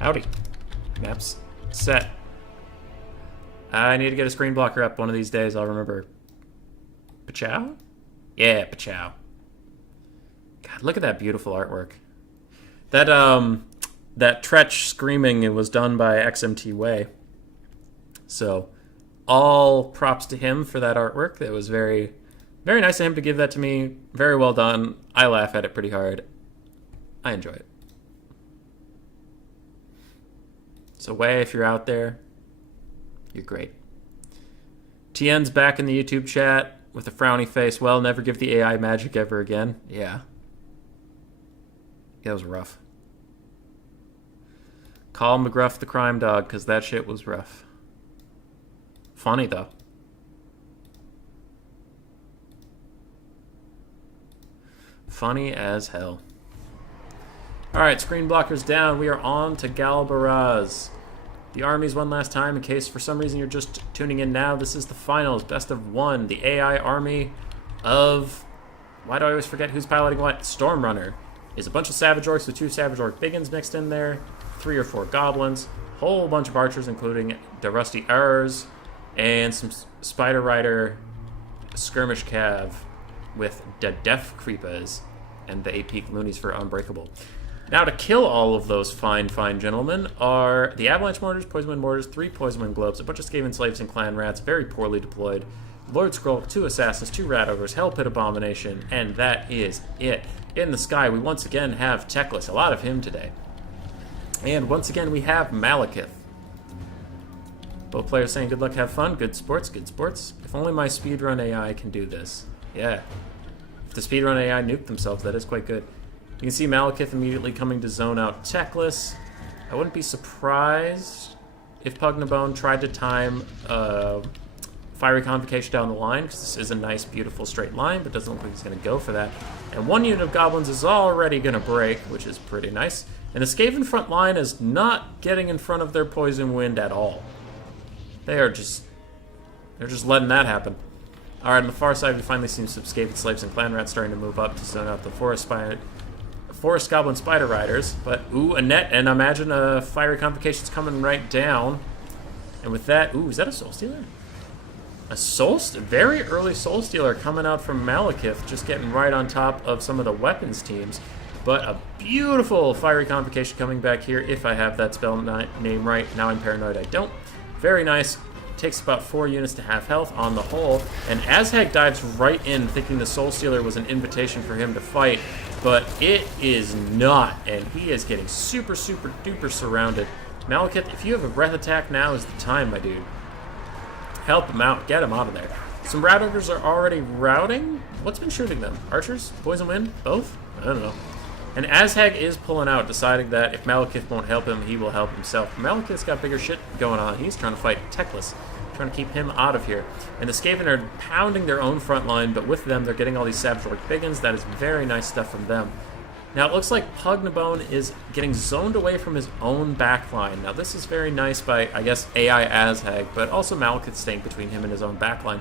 Howdy. Maps set. I need to get a screen blocker up one of these days, I'll remember. Pachow? Yeah, Pachow. God, look at that beautiful artwork. That Tretch screaming, it was done by XMT Way. So, all props to him for that artwork. It was very, very nice of him to give that to me. Very well done. I laugh at it pretty hard. I enjoy it. So, Way, if you're out there, you're great. TN's back in the YouTube chat with a frowny face. Well, never give the AI magic ever again. Yeah. That was rough. Call McGruff the crime dog, because that shit was rough. Funny, though. Funny as hell. Alright, screen blockers down. We are on to Galbaraz. The armies one last time. In case for some reason you're just tuning in now, this is the finals. Best of one. The AI army of... Why do I always forget who's piloting what? Stormrunner. Is a bunch of Savage Orcs with 2 Savage Orc Biggins mixed in there. 3 or 4 Goblins. Whole bunch of archers, including the Rusty Urs. And some Spider Rider skirmish cav with the Death Creepers and the 8-peak loonies for Unbreakable. Now to kill all of those fine gentlemen are the Avalanche Mortars, Poison Wind Mortars, 3 Poison Wind Globes, a bunch of Skaven Slaves and Clan Rats, very poorly deployed, Lord Scroll, 2 Assassins, 2 Rat Ogres, Hell Pit Abomination, and that is it. In the sky, we once again have Teclis, a lot of him today. And once again, we have Malekith. Both players saying good luck, have fun, good sports, good sports. If only my speedrun AI can do this. Yeah. If the speedrun AI nuked themselves, that is quite good. You can see Malekith immediately coming to zone out Teclis. I wouldn't be surprised if Pugnabone tried to time Fiery Convocation down the line, because this is a nice, beautiful straight line, but doesn't look like he's going to go for that. And 1 unit of Goblins is already going to break, which is pretty nice. And the Skaven front line is not getting in front of their Poison Wind at all. They're just letting that happen. Alright, on the far side, we finally see some Skaven Slaves and Clan Rats starting to move up to zone out the Forest Goblin Spider Riders. But, ooh, a net, and imagine a Fiery Convocation's coming right down. And with that, ooh, is that a Soul Stealer? A very early Soul Stealer coming out from Malekith, just getting right on top of some of the weapons teams. But a beautiful Fiery Convocation coming back here, if I have that spell name right. Now I'm paranoid I don't. Very nice. Takes about 4 units to half health on the whole. And Azhag dives right in, thinking the Soul Stealer was an invitation for him to fight. But it is not, and he is getting super duper surrounded. Malekith, if you have a breath attack, now is the time, my dude. Help him out. Get him out of there. Some Rat Ogres are already routing. What's been shooting them? Archers? Poison Wind? Both? I don't know. And Azhag is pulling out, deciding that if Malekith won't help him, he will help himself. Malekith's got bigger shit going on. He's trying to fight Teclis, trying to keep him out of here. And the Skaven are pounding their own front line, but with them, they're getting all these Savage Orc Biggins. That is very nice stuff from them. Now, it looks like Pugnabone is getting zoned away from his own backline. Now, this is very nice by, I guess, AI Azhag, but also Malekith staying between him and his own backline.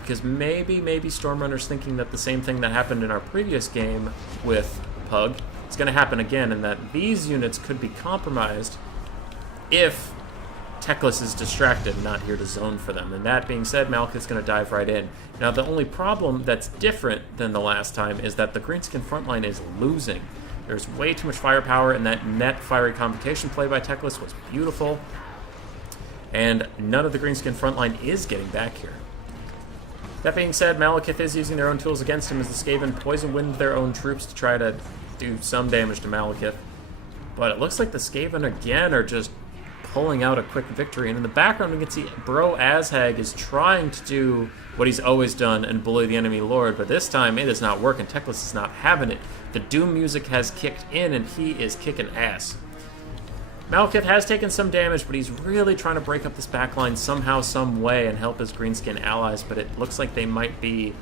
Because maybe Stormrunner's thinking that the same thing that happened in our previous game with Pug is going to happen again, and that these units could be compromised if Teclis is distracted and not here to zone for them. And that being said, Malekith's going to dive right in. Now, the only problem that's different than the last time is that the Greenskin frontline is losing. There's way too much firepower, and that net Fiery Convocation play by Teclis was beautiful. And none of the Greenskin frontline is getting back here. That being said, Malekith is using their own tools against him as the Skaven Poison Wind their own troops to try to do some damage to Malekith. But it looks like the Skaven again are just pulling out a quick victory. And in the background, we can see Bro Azhag is trying to do what he's always done and bully the enemy lord, but this time it is not working. Teclis is not having it. The Doom music has kicked in, and he is kicking ass. Malekith has taken some damage, but he's really trying to break up this backline somehow, some way, and help his Greenskin allies, but it looks like they might be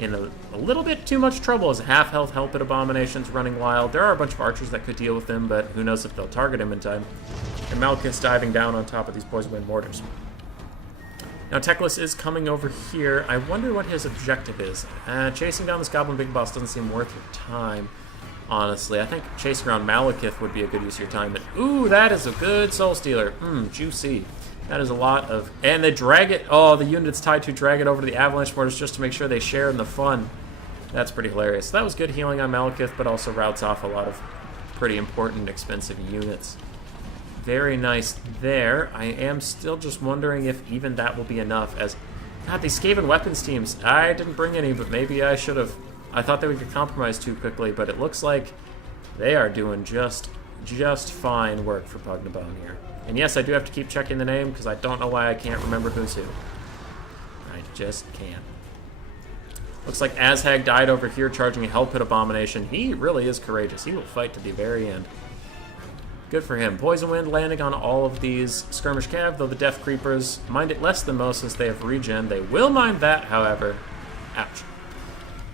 in a little bit too much trouble as half-health Hell Pit Abomination's running wild. There are a bunch of archers that could deal with him, but who knows if they'll target him in time. And Malekith's diving down on top of these Poison Wind Mortars. Now, Teclis is coming over here. I wonder what his objective is. Chasing down this Goblin Big Boss doesn't seem worth your time, honestly. I think chasing around Malekith would be a good use of your time. But, ooh, that is a good Soul Stealer. Juicy. That is a lot of... And they drag it... Oh, the unit it's tied to drag it over to the Avalanche Mortars just to make sure they share in the fun. That's pretty hilarious. So that was good healing on Malekith, but also routes off a lot of pretty important, expensive units. Very nice there. I am still just wondering if even that will be enough as... God, these Skaven weapons teams. I didn't bring any, but maybe I should have. I thought they would get compromised too quickly, but it looks like they are doing just fine work for Pugnabone here. And yes, I do have to keep checking the name because I don't know why I can't remember who's who. Alright, Just can't. Looks like Azhag died over here charging a Hell Pit Abomination. He really is courageous. He will fight to the very end. Good for him. Poison Wind landing on all of these Skirmish Cav, though the Death Creepers mind it less than most since they have regen. They will mind that, however. Ouch.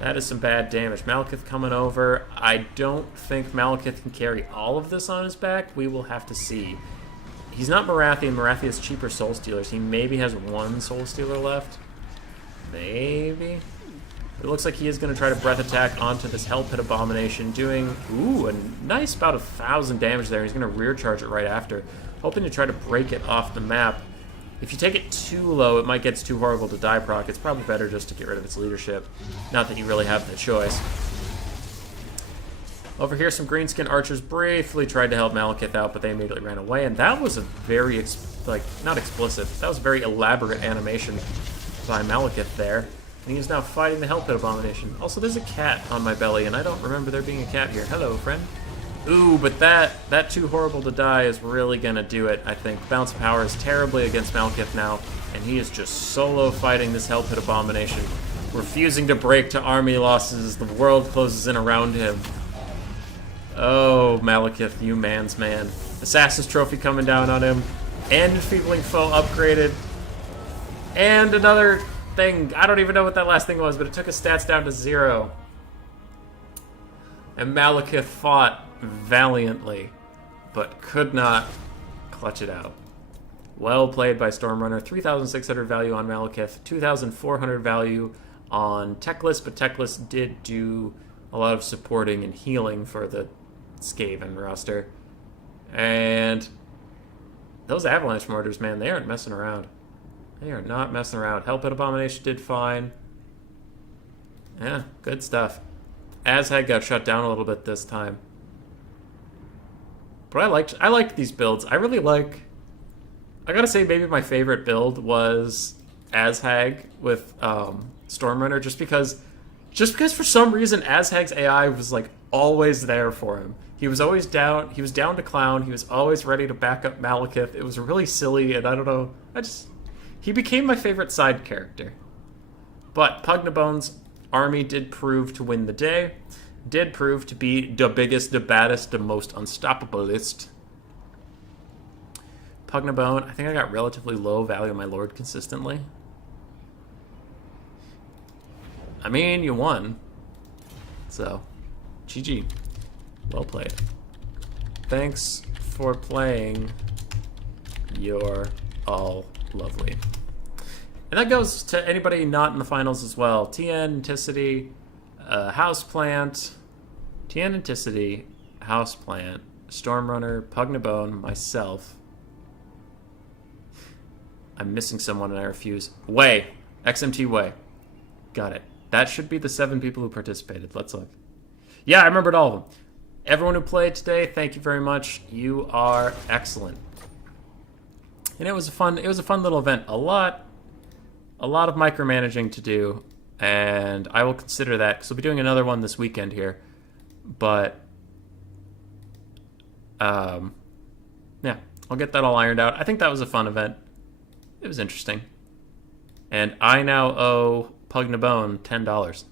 That is some bad damage. Malekith coming over. I don't think Malekith can carry all of this on his back. We will have to see. He's not Morathi, Morathi has cheaper Soul Stealers. He maybe has one Soul Stealer left. Maybe. It looks like he is going to try to breath attack onto this Hell Pit Abomination, doing, ooh, a nice about 1,000 damage there. He's going to rear charge it right after, hoping to try to break it off the map. If you take it too low, it might get too horrible to die proc. It's probably better just to get rid of its leadership. Not that you really have the choice. Over here, some Greenskin Archers briefly tried to help Malekith out, but they immediately ran away. And that was a very, not explicit, that was a very elaborate animation by Malekith there. And he is now fighting the Hell Pit Abomination. Also, there's a cat on my belly, and I don't remember there being a cat here. Hello, friend. Ooh, but that too horrible to die is really going to do it, I think. Bounce of Power is terribly against Malekith now, and he is just solo fighting this Hell Pit Abomination, refusing to break to army losses as the world closes in around him. Oh, Malekith, you man's man. Assassin's Trophy coming down on him, and Enfeebling Foe upgraded, and another thing. I don't even know what that last thing was, but it took his stats down to 0. And Malekith fought valiantly, but could not clutch it out. Well played by Stormrunner. 3,600 value on Malekith, 2,400 value on Teclis, but Teclis did do a lot of supporting and healing for the Skaven roster. And those Avalanche Mortars, man, they aren't messing around. They are not messing around. Hell Pit Abomination did fine. Yeah, good stuff. Azhag got shut down a little bit this time. But I liked these builds. I really like... I gotta say, maybe my favorite build was Azhag with Stormrunner, just because for some reason Azhag's AI was like always there for him. He was always down. He was down to clown. He was always ready to back up Malekith. It was really silly, and I don't know. He became my favorite side character. But Pugnabone's army did prove to win the day. Did prove to be the biggest, the baddest, the most unstoppablest. Pugnabone, I think I got relatively low value on my Lord consistently. I mean, you won. So, GG. Well played. Thanks for playing. You're all lovely. And that goes to anybody not in the finals as well. TN, Anticity, Houseplant, TN, Anticity, Houseplant, Stormrunner, Pugnabone, myself. I'm missing someone and I refuse. Way. XMT Way. Got it. That should be the 7 people who participated. Let's look. Yeah, I remembered all of them. Everyone who played today, thank you very much. You are excellent. And it was a fun little event. A lot of micromanaging to do, and I will consider that because we'll be doing another one this weekend here. But yeah, I'll get that all ironed out. I think that was a fun event. It was interesting. And I now owe Pugnabone $10.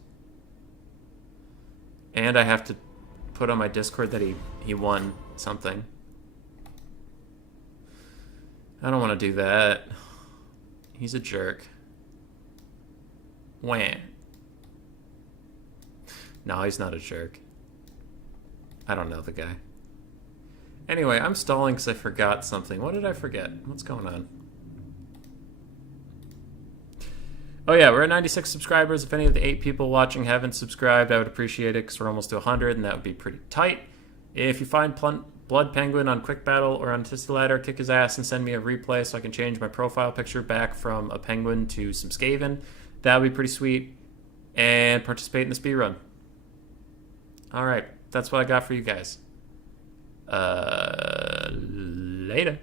And I have to put on my Discord that he won something. I don't want to do that. He's a jerk. Wah. No, he's not a jerk. I don't know the guy. Anyway, I'm stalling because I forgot something. What did I forget? What's going on? Oh yeah, we're at 96 subscribers. If any of the 8 people watching haven't subscribed, I would appreciate it because we're almost to 100, and that would be pretty tight. If you find Blood Penguin on Quick Battle or on Tisty Ladder, kick his ass and send me a replay so I can change my profile picture back from a penguin to some Skaven. That would be pretty sweet. And participate in the speedrun. Alright, that's what I got for you guys. Later.